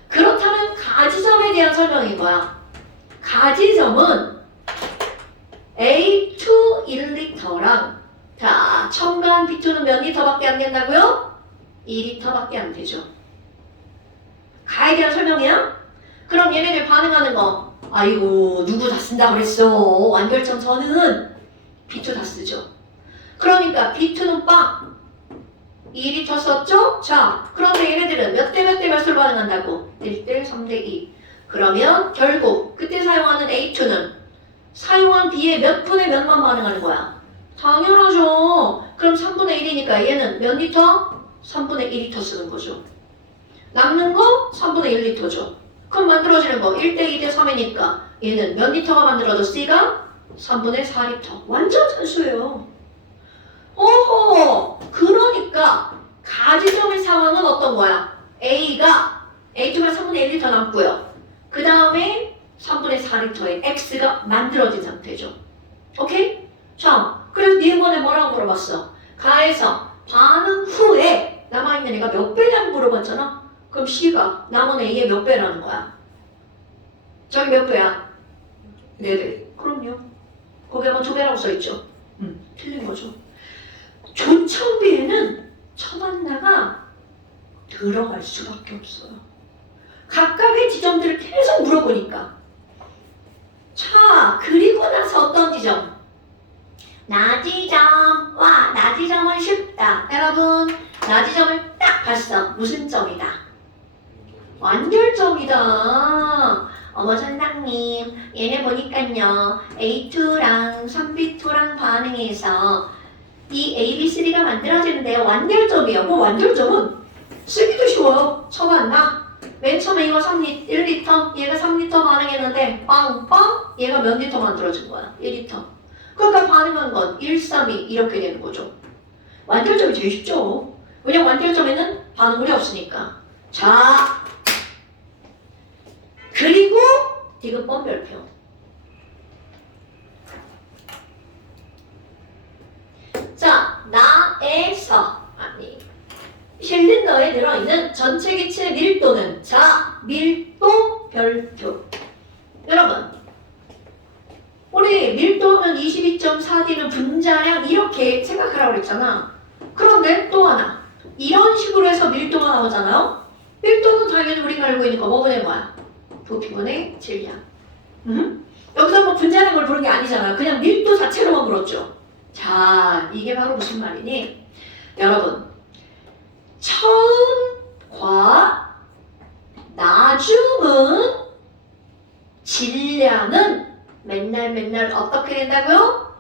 그렇다면 가지점에 대한 설명인 거야. 가지점은 A2 1리터랑 자, 첨가한 B2는 몇 리터밖에 안 된다고요? 2리터밖에 안 되죠. 가에 대한 설명이야? 그럼 얘네들 반응하는 거 아이고 누구 다 쓴다 그랬어. 완결점 전은 B2 다 쓰죠. 그러니까 B2는 빵 2리터 썼죠? 자, 그런데 얘네들은 몇 대 몇 대 몇을 반응한다고? 1대 3대 2. 그러면 결국 그때 사용하는 A2는 사용한 B의 몇 분의 몇만 반응하는 거야? 당연하죠. 그럼 3분의 1이니까 얘는 몇 리터? 3분의 1리터 쓰는 거죠. 남는 거 3분의 1리터죠. 그럼 만들어지는 거 1대 2대 3이니까 얘는 몇 리터가 만들어져? C가 3분의 4리터. 완전 산수예요. 어허! 그러니까 가지점의 상황은 어떤 거야? A가 A2가 3분의 1리터 남고요. 그 다음에 3분의 4리터의 X가 만들어진 상태죠. 오케이? 자, 그래서 네 번에 뭐라고 물어봤어? 가에서 반응 후에 남아있는 애가 몇 배냐고 물어봤잖아? 그럼 C가 남은 A의 몇 배라는 거야? 저기 몇 배야? 4배. 그럼요. 거기에만 2배라고 써있죠? 틀린 거죠. 조청비에는 처반나가 들어갈 수밖에 없어요. 각각의 지점들을 계속 물어보니까. 자, 그리고 나서 어떤 지점? 나지점. 와, 나지점은 쉽다. 여러분, 나지점을 딱 봤어. 무슨 점이다? 완결점이다. 어머 선생님, 얘네 보니깐요. A2랑 3B2랑 반응해서 이 AB3가 만들어지는데 완결점이에요. 뭐 완결점은 쓰기도 쉬워요. 쳐봤나? 맨 처음에 이거 1리터, 얘가 3리터 반응했는데 빵빵 얘가 몇 리터 만들어진 거야? 1리터. 그러니까 반응한 건 1, 3, 2 이렇게 되는 거죠. 완결점이 제일 쉽죠. 왜냐면 완결점에는 반응물이 없으니까. 자, 그리고 디귿번 별표. 자, 나에서 아니 실린더에 들어있는 전체 기체 밀도는 자, 밀도 별표. 여러분, 우리 밀도하면 22.4D는 분자량 이렇게 생각하라고 그랬잖아. 그런데 또 하나, 이런 식으로 해서 밀도가 나오잖아요. 밀도는 당연히 우리가 알고 있는 거 뭐분의 뭐야? 부피분의 질량. 여기서 뭐 분자량을 부른 게 아니잖아. 그냥 밀도 자체로만 물었죠. 자, 이게 바로 무슨 말이니? 여러분, 처음과 나중은 질량은 맨날 어떻게 된다고요?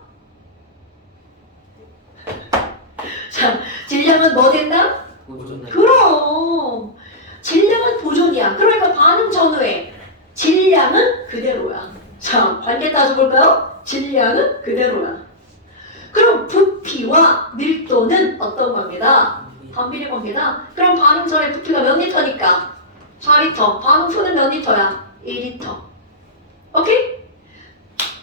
자, 질량은 뭐 된다? 보존할 그럼 질량은 보존이야. 그러니까 반응 전후에 질량은 그대로야. 자, 관계 따져볼까요? 질량은 그대로야. 그럼 부피와 밀도는 어떤 관계다? 반비례 관계다. 그럼 반응 전에 부피가 몇 리터니까? 4리터. 반응 후는 몇 리터야? 1리터. 오케이?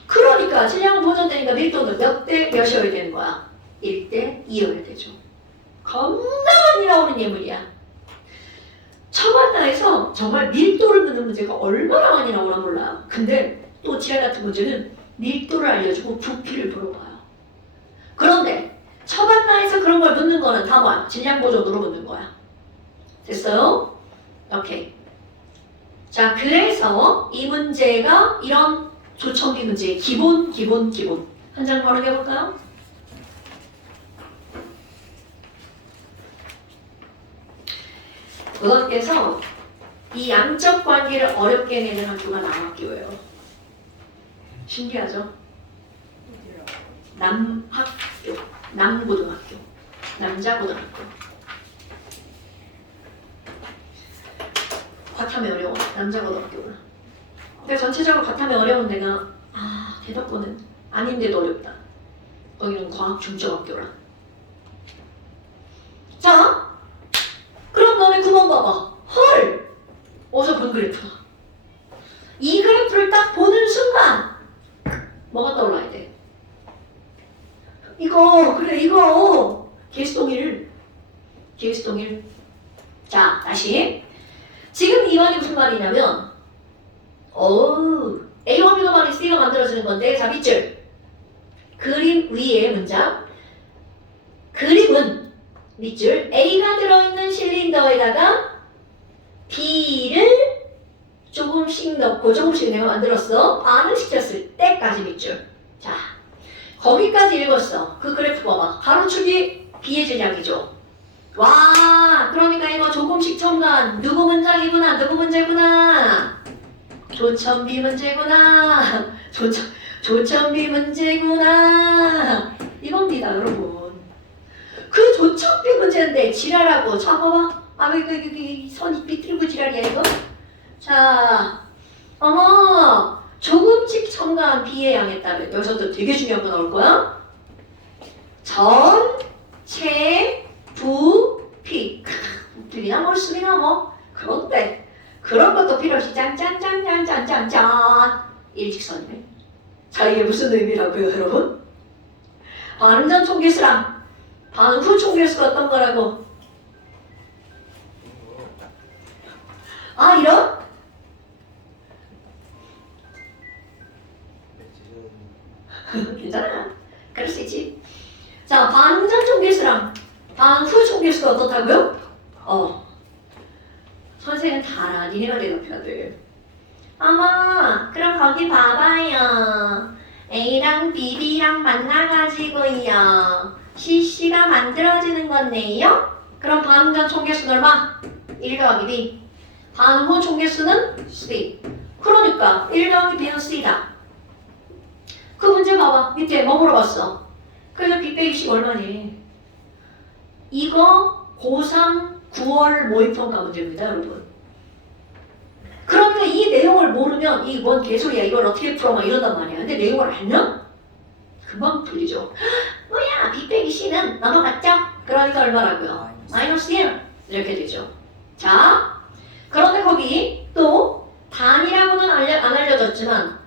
그러니까 질량은 보존되니까 밀도는 몇 대 몇이어야 되는 거야? 1대 2여야 되죠. 겁나 많이 나오는 예문이야. 처반나에서 정말 밀도를 묻는 문제가 얼마나 많이 나오나 몰라요. 근데 또 지하 같은 문제는 밀도를 알려주고 부피를 물어봐요. 그런데 처반나에서 그런 걸 묻는 거는 다 뭐야? 질량 보존으로 묻는 거야. 됐어요? 오케이. 자, 그래서 이 문제가 이런 조청기 문제의 기본. 한 장 바로 해볼까요? 고등학교에서 이 양적 관계를 어렵게 내는 학교가 남학교예요. 신기하죠? 남학교, 남고등학교, 남자고등학교. 과탐이 어려워, 남자고등학교가. 근데 전체적으로 과탐이 어려운 데가 대덕고는 아닌데도 어렵다. 거기는 과학 중점학교라. 자, 그럼 너네 구멍 봐봐. 헐! 어디서 본 그래프다. 이 그래프를 딱 보는 순간 뭐가 떠올라야 돼? 이거 계수동일. 자, 다시. 지금 이 말이 무슨 말이냐면 A와 B가 만약 C가 만들어지는 건데, 자, 밑줄. 그림 위에 문장. 그림은 밑줄 A가 들어있는 실린더에다가 B를 조금씩 넣고 조금씩 내가 만들었어. 반응시켰을 때까지 밑줄. 자, 거기까지 읽었어. 그 그래프 봐봐. 가로축이 B의 질량이죠. 와, 그러니까 이거 조금씩 첨가한 누구 문장이구나. 누구 문제구나. 조천비 문제구나. 조천비 문제구나. 이겁니다, 여러분. 그 조천비 문제인데 지랄하고 잡아봐. 왜 선이 삐뚤고 지랄이야 이거? 자, 조금씩 첨가한 B의 양에 따른, 여기서도 되게 중요한 거 나올 거야. 전체 부피. 부피나 몰수비나 뭐 그런데 그런 것도 필요 없이 짠짠짠짠짠짠짠 일직선이네. 자, 이게 무슨 의미라고요, 여러분? 반응 전 총계수랑 반응 후 총계수가 어떤 거라고? 이런? 괜찮아. 그럴 수 있지. 자, 반응 전 총계수랑 반응 후 총계수가 어떻다고요? 선생은 다 알아. 니네가 대답해야 돼. 그럼 거기 봐봐요. A랑 BB랑 만나가지고요. CC가 만들어지는 건데요. 그럼 반응 전 총계수는 얼마? 1 더하기 B. 반응 후 총계수는 C. 그러니까 1 더하기 B는 C다. 그 문제 봐봐. 밑에 뭐 물어봤어? 그래서 B 빼기 C가 얼마니? 이거 고3 9월 모의평가 문제입니다, 여러분. 그러니까 이 내용을 모르면 이 뭔 개소리야, 이걸 어떻게 풀어 막 이런단 말이야. 근데 내용을 알면 금방 풀리죠. 뭐야, B 빼기 C는 넘어갔죠? 그러니까 얼마라고요? 마이너스 1 이렇게 되죠. 자, 그런데 거기 또 단위라고는 안 알려졌지만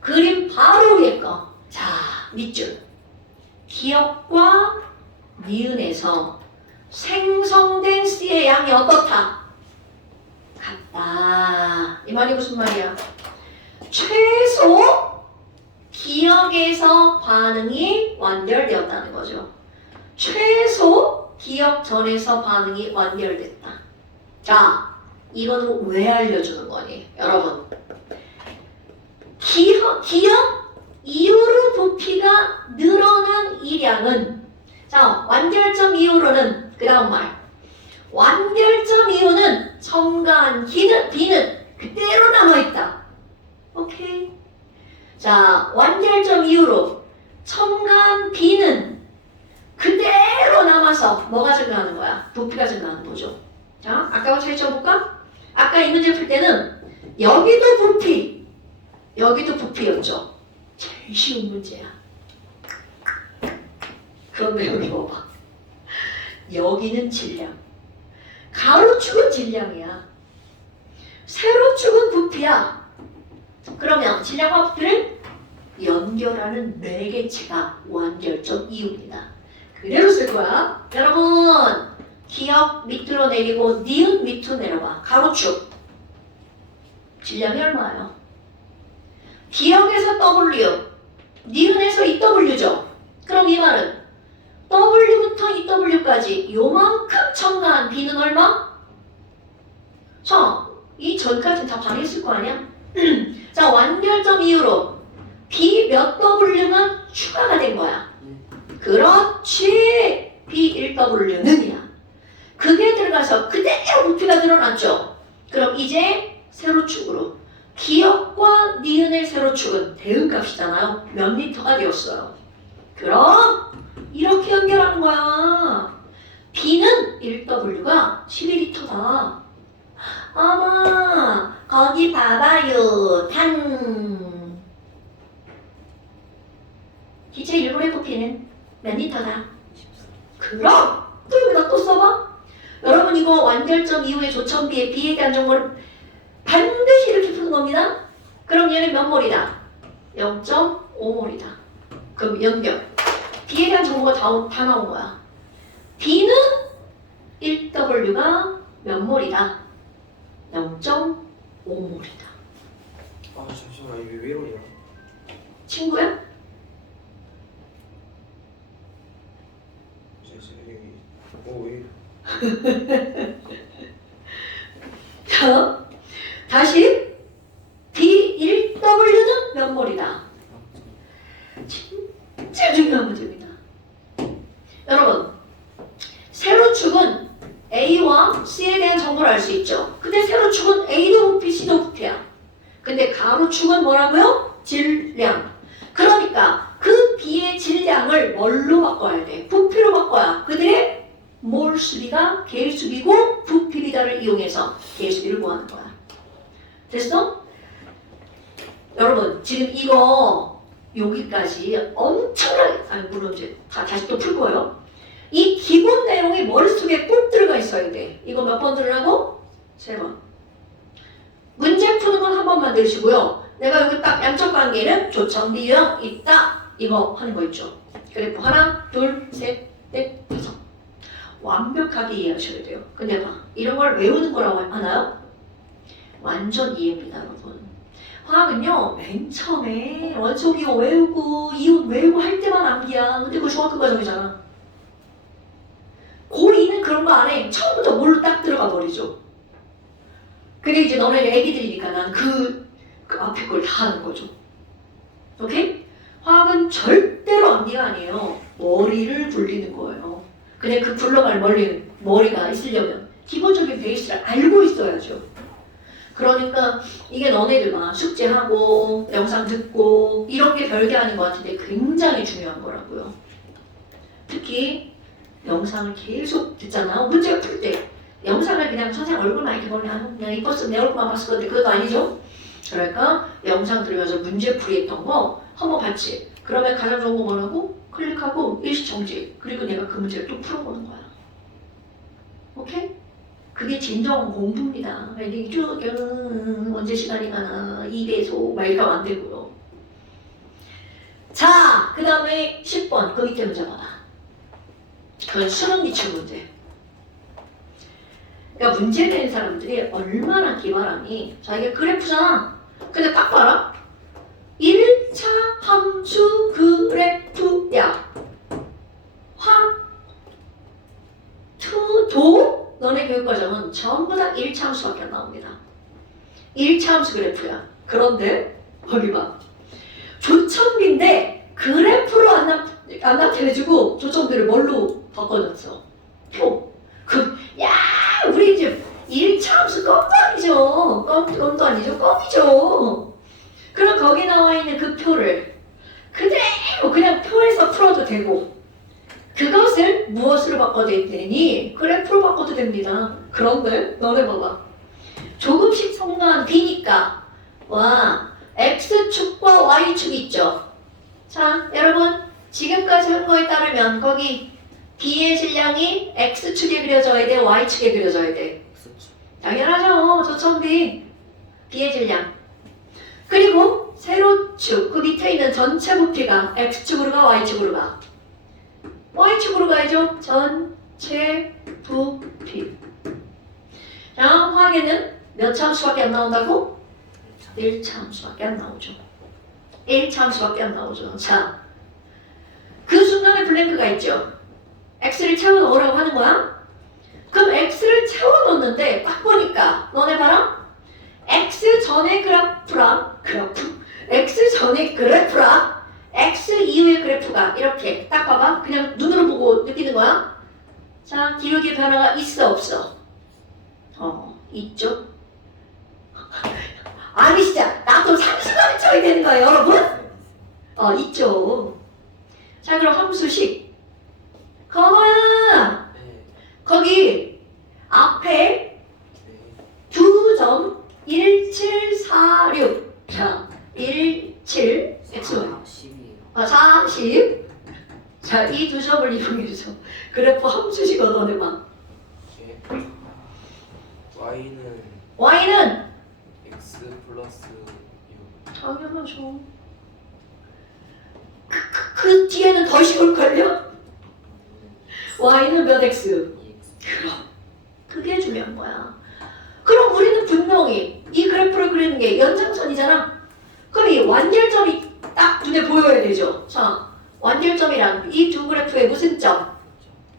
그림 바로 위에 거. 자, 밑줄. 기역과 니은에서 생성된 C의 양이 어떻다? 같다. 이 말이 무슨 말이야? 최소 기역에서 반응이 완결되었다는 거죠. 최소 기역 전에서 반응이 완결됐다. 자, 이거는 왜 알려주는 거니? 여러분, 기역 이후로 부피가 늘어난 이 양은, 자, 완결점 이후로는 그 다음 말, 완결점 이후는 첨가한 B는 그대로 남아있다. 오케이. 자, 완결점 이후로 첨가한 B는 그대로 남아서 뭐가 증가하는 거야? 부피가 증가하는 거죠. 자, 아까와 차이점 볼까? 아까 이 문제 풀 때는 여기도 부피, 여기도 부피였죠. 제일 쉬운 문제야. 그런데 여기 봐봐. 여기는 질량. 가로축은 질량이야. 세로축은 부피야. 그러면 질량과 부피를 연결하는 매개체가 완결점 이유입니다. 그대로 쓸 거야. 여러분, 기억 밑으로 내리고 니은 밑으로 내려봐. 가로축. 질량이 얼마예요? 기억에서 W, 니은에서 EW죠. 그럼 이 말은 W부터 EW까지 요만큼 첨가한 B는 얼마? 자, 이 전까지는 다 방했을 거 아니야? 자, 완결점 이후로 B 몇 W는 추가가 된 거야. 그렇지. B1W는이야. 그게 들어가서 그대로 부피가 늘어났죠. 그럼 이제 세로축으로 기억과 니은의 세로축은 대응값이잖아요. 몇 리터가 되었어요. 그럼 이렇게 연결하는 거야. B는 1W가 12리터다. 어머, 거기 봐봐요. 탄. 기체 1몰의 부피는 몇 리터다? 그럼 또 여기다 또 써봐. 여러분 이거 완결점 이후에 조천비의 B에 대한 정보를 반드시 이렇게 푸는 겁니다. 그럼 얘는 몇 몰이다? 0.5몰이다. 그럼 연결. B에 대한 정보가 다 나온 거야. B는 1W가 몇 몰이다? 0.5몰이다. 아 잠시만 이게 왜 이러냐? 친구야? 왜? 자, 다시 B1W는 몇 몰이다? 진짜 중요한 문제입니다. 여러분, 세로축은 A와 C에 대한 정보를 알 수 있죠. 근데 세로축은 A도 부피, C도 부피야. 근데 가로축은 뭐라고요? 질량. 그러니까 그 B의 질량을 뭘로 바꿔야 돼? 부피로 바꿔야 그들의 몰수비가 계수비고 부피비다를 이용해서 계수비를 구하는 거야. 됐어? 여러분 지금 이거 여기까지 엄청나게 물론 이제 다시 또 풀 거예요. 이 기본 내용이 머릿속에 꼭 들어가 있어야 돼. 이거 몇 번 들으라고? 3번. 문제 푸는 건 한 번만 들으시고요. 내가 여기 딱 양적 관계는 조천비형 있다. 이거 하는 거 있죠. 그래프 하나, 둘, 셋, 넷, 다섯. 완벽하게 이해하셔야 돼요. 근데 봐, 이런 걸 외우는 거라고 하나요? 완전 이해입니다, 여러분. 화학은요, 맨 처음에 원소비호 외우고 이온 외우고 할 때만 암기야. 근데 그거 중학교 과정이잖아. 고2는 그런 거 안 해. 처음부터 뭘로 딱 들어가 버리죠. 근데 이제 너네 애기들이니까 난 그 앞에 걸 다 하는 거죠. 오케이? 화학은 절대로 암기가 아니에요. 머리를 굴리는 거예요. 근데 그 굴러갈 머리가 있으려면 기본적인 베이스를 알고 있어야죠. 그러니까 이게 너네들만 숙제하고 영상 듣고 이런 게 별게 아닌 것 같은데 굉장히 중요한 거라고요. 특히 영상을 계속 듣잖아. 문제 풀 때 영상을 그냥 선생님 얼굴만 이렇게 보면 그냥 이뻤으면 내 얼굴만 봤을 건데 그것도 아니죠. 그러니까 영상 들으면서 문제풀이 했던 거 한번 봤지. 그러면 가장 좋은 거 뭐라고? 클릭하고 일시정지. 그리고 내가 그 문제를 또 풀어보는 거야. 오케이? 그게 진정한 공부입니다. 이게 쭉 언제 시간이 가나 2배속 막 이러면 안 되고요. 자, 그 다음에 10번 그 밑에 문제 봐봐. 그건 수능 기출 문제. 그러니까 문제 내는 사람들이 얼마나 기발하니. 자, 이게 그래프잖아. 근데 딱 봐라. 1차 함수 그래프야. 투도 너네 교육과정은 전부 다 1차 함수밖에 안 나옵니다. 1차 함수 그래프야. 그런데 거기 봐. 조청비인데 그래프로 안 나타내주고 조청비를 뭘로 바꿔줬어? 표. 야, 우리 이제 1차 함수 껌도 아니죠. 껌도 아니죠. 껌이죠. 그럼 거기 나와 있는 그 표를 그대로 그냥 표에서 풀어도 되고 그것을 무엇으로 바꿔도 되니? 그래프로 바꿔도 됩니다. 그런데 너네 봐봐. 조금씩 성공한 B니까 와 X축과 Y축 있죠. 자 여러분 지금까지 한 거에 따르면 거기 B의 질량이 X축에 그려져야 돼? Y축에 그려져야 돼? X축. 당연하죠. 조천비 B의 질량. 그리고 세로축 그 밑에 있는 전체 부피가 X축으로 가 Y축으로 가? Y축으로 가야죠. 전체 부피. 자 화학에는 몇 차 함수밖에 안 나온다고? 1차 함수밖에 안 나오죠. 1차 함수밖에 안 나오죠. 자, 그 순간에 블랭크가 있죠. X를 채워 넣으라고 하는 거야. 그럼 X를 채워 넣는데 딱 보니까 너네 봐라. X 전의 그래프랑 X 전의 그래프랑 X 이후의 그래프가 이렇게 딱 봐봐. 그냥 눈으로 보고 느끼는 거야. 자, 기울기 변화가 있어 없어? 있죠. 아니 진짜 나도 상식을 쳐야 되는 거예요 여러분? 있죠. 자 그럼 함수식 건호야 네. 거기 앞에 네. 2.1746 자 17 X 10이에요. 40 자 이 두 점을 이용해서 그래프 함수식 얻어내봐. 예. Y는 Y는 X 플러스 6. 당연하죠. 그 뒤에는 더 쉬울걸요? Y는 몇 X? 2X. 그럼 그게 중요한 거야. 그럼 우리는 분명히 이 그래프를 그리는 게 연장선이잖아. 그럼 이 완결점이 딱 눈에 보여야 되죠. 자, 완결점이란 이 두 그래프의 무슨 점?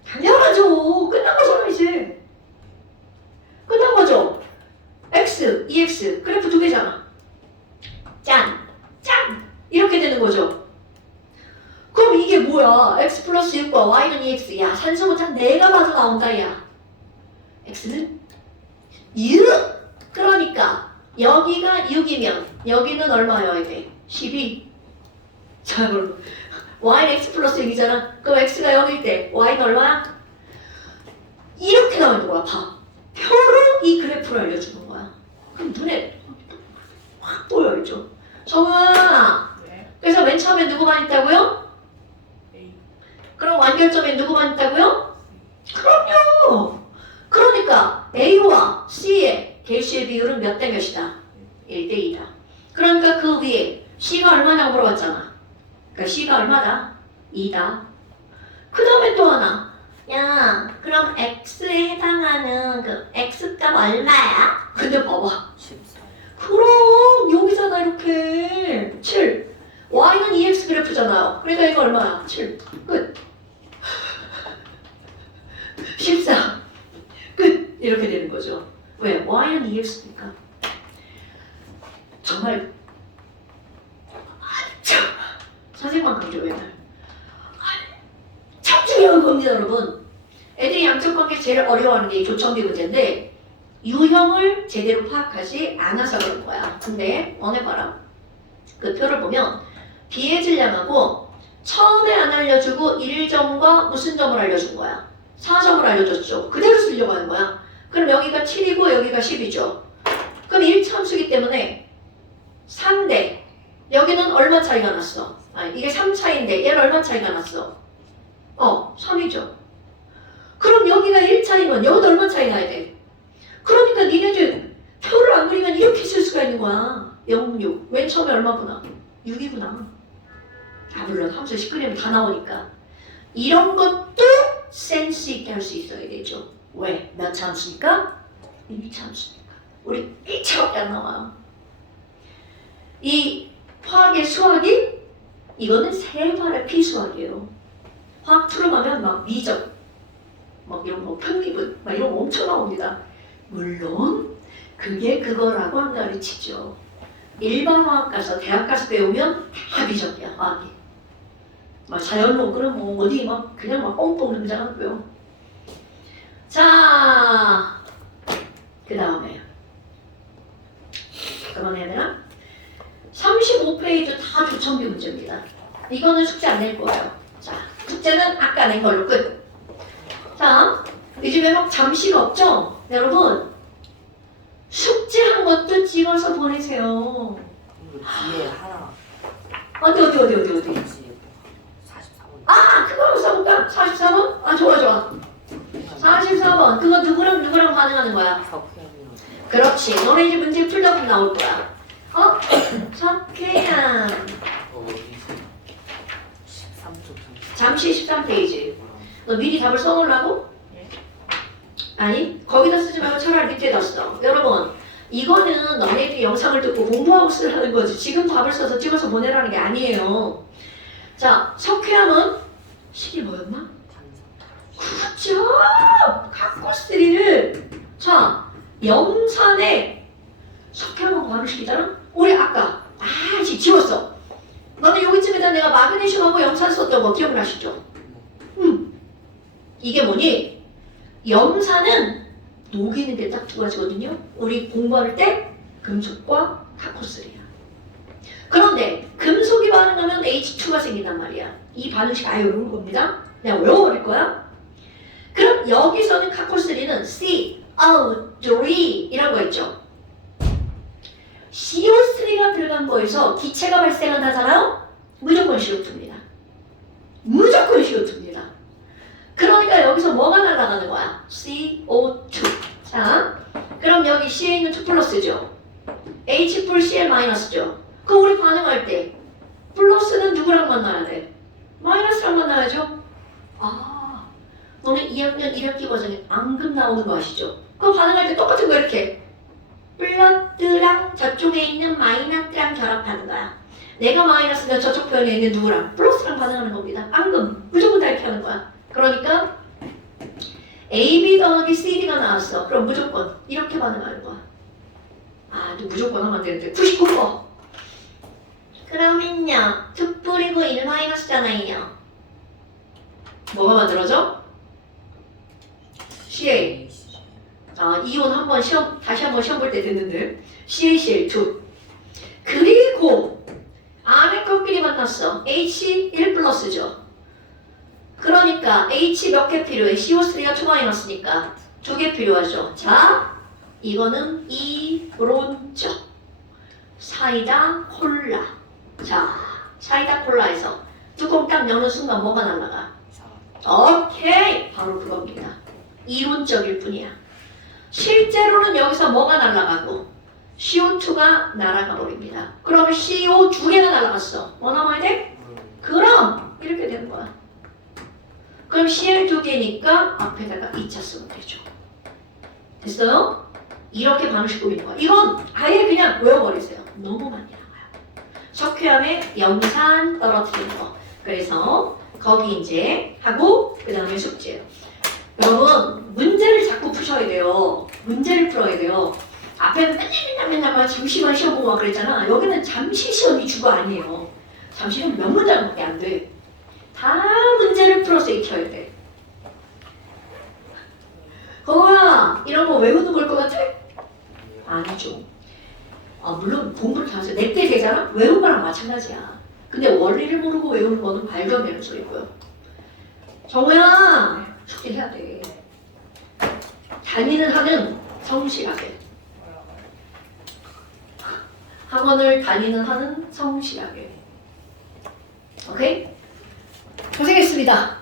당연하죠. 끝난 거잖아 이제. 끝난 거죠. X, EX 그래프 두 개잖아. 짠! 짠! 이렇게 되는 거죠. 그럼 이게 뭐야? X 플러스 6과 Y는 EX. 야 산소부탄 내가 봐도 나온다 야. X는 6! 그러니까 여기가 6이면 여기는 얼마여야 돼? 12. 자 그럼 Y는 X 플러스 6이잖아. 그럼 X가 0일 때 Y는 얼마야? 이렇게 나오는 거야. 봐. 표로 이 그래프를 알려주는 거야. 그럼 눈에 확 보여있죠. 정아 네. 그래서 맨 처음에 누구만 있다고요? A. 그럼 완결점에 누구만 있다고요? 그럼요. 그러니까 A와 C의 개수의 비율은 몇 대 몇이다? 1대 2다. 그러니까 그 위에 C가 얼마냐고 물어봤잖아. 그러니까 C가 얼마다? 2다. 그 다음에 또 하나. 야, 그럼 X에 해당하는 그 X값 얼마야? 근데 봐봐. 14. 그럼 여기잖아 이렇게 7. Y는 EX 그래프잖아요. 그러니까 이거 얼마야? 7. 끝. 14. 끝. 이렇게 되는 거죠. 왜? Y는 EX니까. 정말 선생님만 강조 맨날. 참 중요한 겁니다 여러분. 애들이 양적 관계 제일 어려워하는 게 이 조청기 문제인데 유형을 제대로 파악하지 않아서 그런 거야. 근데 너네 봐라. 그 표를 보면 B의 질량하고 처음에 안 알려주고 1점과 무슨 점을 알려준 거야? 4점을 알려줬죠. 그대로 쓰려고 하는 거야. 그럼 여기가 7이고 여기가 10이죠. 그럼 1차 함수기 때문에 3대 여기는 얼마 차이가 났어? 아니, 이게 3차인데 얘는 얼마 차이가 났어? 3이죠. 그럼 여기가 1차이면 여기도 얼마 차이 나야 돼? 그러니까 니네들 표를 안 그리면 이렇게 쓸 수가 있는 거야. 0, 6. 맨 처음에 얼마구나? 6이구나. 물론 함수 시끄러우면 다 나오니까. 이런 것도 센스 있게 할 수 있어야 되죠. 왜? 몇 차 함수니까? 1차 함수니까. 우리 1차밖에 안 나와요. 이 화학의 수학이 이거는 세발의 피수학이에요. 화학 풀어가면 막 미적, 막 이런 거 편기분, 막 이런 거 엄청 나옵니다. 물론 그게 그거라고 안 가르치죠. 일반 화학 가서 대학 가서 배우면 다 미적이야 화학이. 막 자연론은 뭐 어디 막 그냥 막 뻥뻥 등장하고요. 자, 그 다음에 그만해야 되나? 이 집에 막 잠시가 없죠? 여러분 숙제한 것도 찍어서 보내세요. 이거 뒤에 하나 어디 44번. 아 그거 한번 써볼까? 44번? 아 좋아 44번 그거 누구랑 반응하는 거야? 석현이요. 그렇지 너네 이제 문제 풀다 보면 나올 거야 석혜양 어디 13쪽 잠시 13페이지 너 미리 답을 써놓으려고? 예. 아니 거기다 쓰지 말고 차라리 밑에다 써. 여러분 이거는 너네들이 영상을 듣고 공부하고 쓰라는 거지 지금 답을 써서 찍어서 보내라는 게 아니에요. 자 석회암은 식이 뭐였나? 그렇죠. 카코스리를 자 염산에 석회암하고 반응시키잖아. 우리 아까 지금 지웠어. 너네 여기쯤에다 내가 마그네슘하고 염산 썼던 거 기억나시죠? 이게 뭐니? 염산은 녹이는 게 딱 두 가지거든요. 우리 공부할 때 금속과 카코스리야. 그런데 금속이 반응하면 H2가 생긴단 말이야. 이 반응식 아예 외울 겁니다. 내가 외워버릴 거야. 그럼 여기서는 카코스리는 CO3이라는 거 있죠. CO3가 들어간 거에서 기체가 발생한다잖아요. 무조건 CO2입니다. 무조건 CO2입니다. 그러니까 여기서 뭐가 날아가는 거야? CO2. 자, 그럼 여기 CA는 2 플러스죠. H 풀 Cl 마이너스죠. 그럼 우리 반응할 때 플러스는 누구랑 만나야 돼? 마이너스랑 만나야죠. 너네 2학년 1학기 과정에 앙금 나오는 거 아시죠? 그럼 반응할 때 똑같은 거 이렇게 플러스랑 저쪽에 있는 마이너스랑 결합하는 거야. 내가 마이너스면 저쪽 편에 있는 누구랑? 플러스랑 반응하는 겁니다. 앙금 무조건 다 이렇게 하는 거야. 그러니까 AB 더하기 CD가 나왔어. 그럼 무조건 이렇게 반응하는 거야. 무조건 하면 안 되는데 99%. 그러면요 2 뿌리고 1 마이너스잖아요. 뭐가 만들어져? CA. 이온 한번 다시 한번 시험 볼 때 됐는데 CaCl2. 그리고 안에 것끼리 만났어. H1 플러스죠. 그러니까 H 몇 개 필요해? CO3가 2 마이너스니까 2개 필요하죠. 자, 이거는 이론적 사이다 콜라. 자, 사이다 콜라에서 뚜껑 딱 여는 순간 뭐가 날아가? 오케이! 바로 그겁니다. 이론적일 뿐이야. 실제로는 여기서 뭐가 날아가고? CO2가 날아가 버립니다. 그러면 CO 2개가 날아갔어. 뭐 남아야 돼? 그럼 이렇게 되는 거야. 그럼 Cl 2개니까 앞에다가 2차 쓰면 되죠. 됐어요? 이렇게 반응식 꾸미는 거야. 이건 아예 그냥 외워버리세요. 너무 많이 나와요. 석회암에 염산 떨어뜨리는 거. 그래서 거기 이제 하고 그 다음에 숙제예요. 여러분 문제를 자꾸 푸셔야 돼요. 문제를 풀어야 돼요. 앞에는 맨날 막 잠시만 시험 보고 막 그랬잖아. 여기는 잠시 시험이 주가 아니에요. 잠시 시험 몇 문장밖에 안 돼. 다 문제를 풀어서 익혀야 돼. 거아 이런 거 외우는 걸 것 같아? 아니죠. 물론 공부를 다 해서 내 때 되잖아? 외우는 거랑 마찬가지야. 근데 원리를 모르고 외우는 거는 말도 안 되는 소리고요. 정우야 숙제 해야 돼. 다니는 한은 성실하게. 학원을 다니는 한은 성실하게. 오케이? 고생했습니다.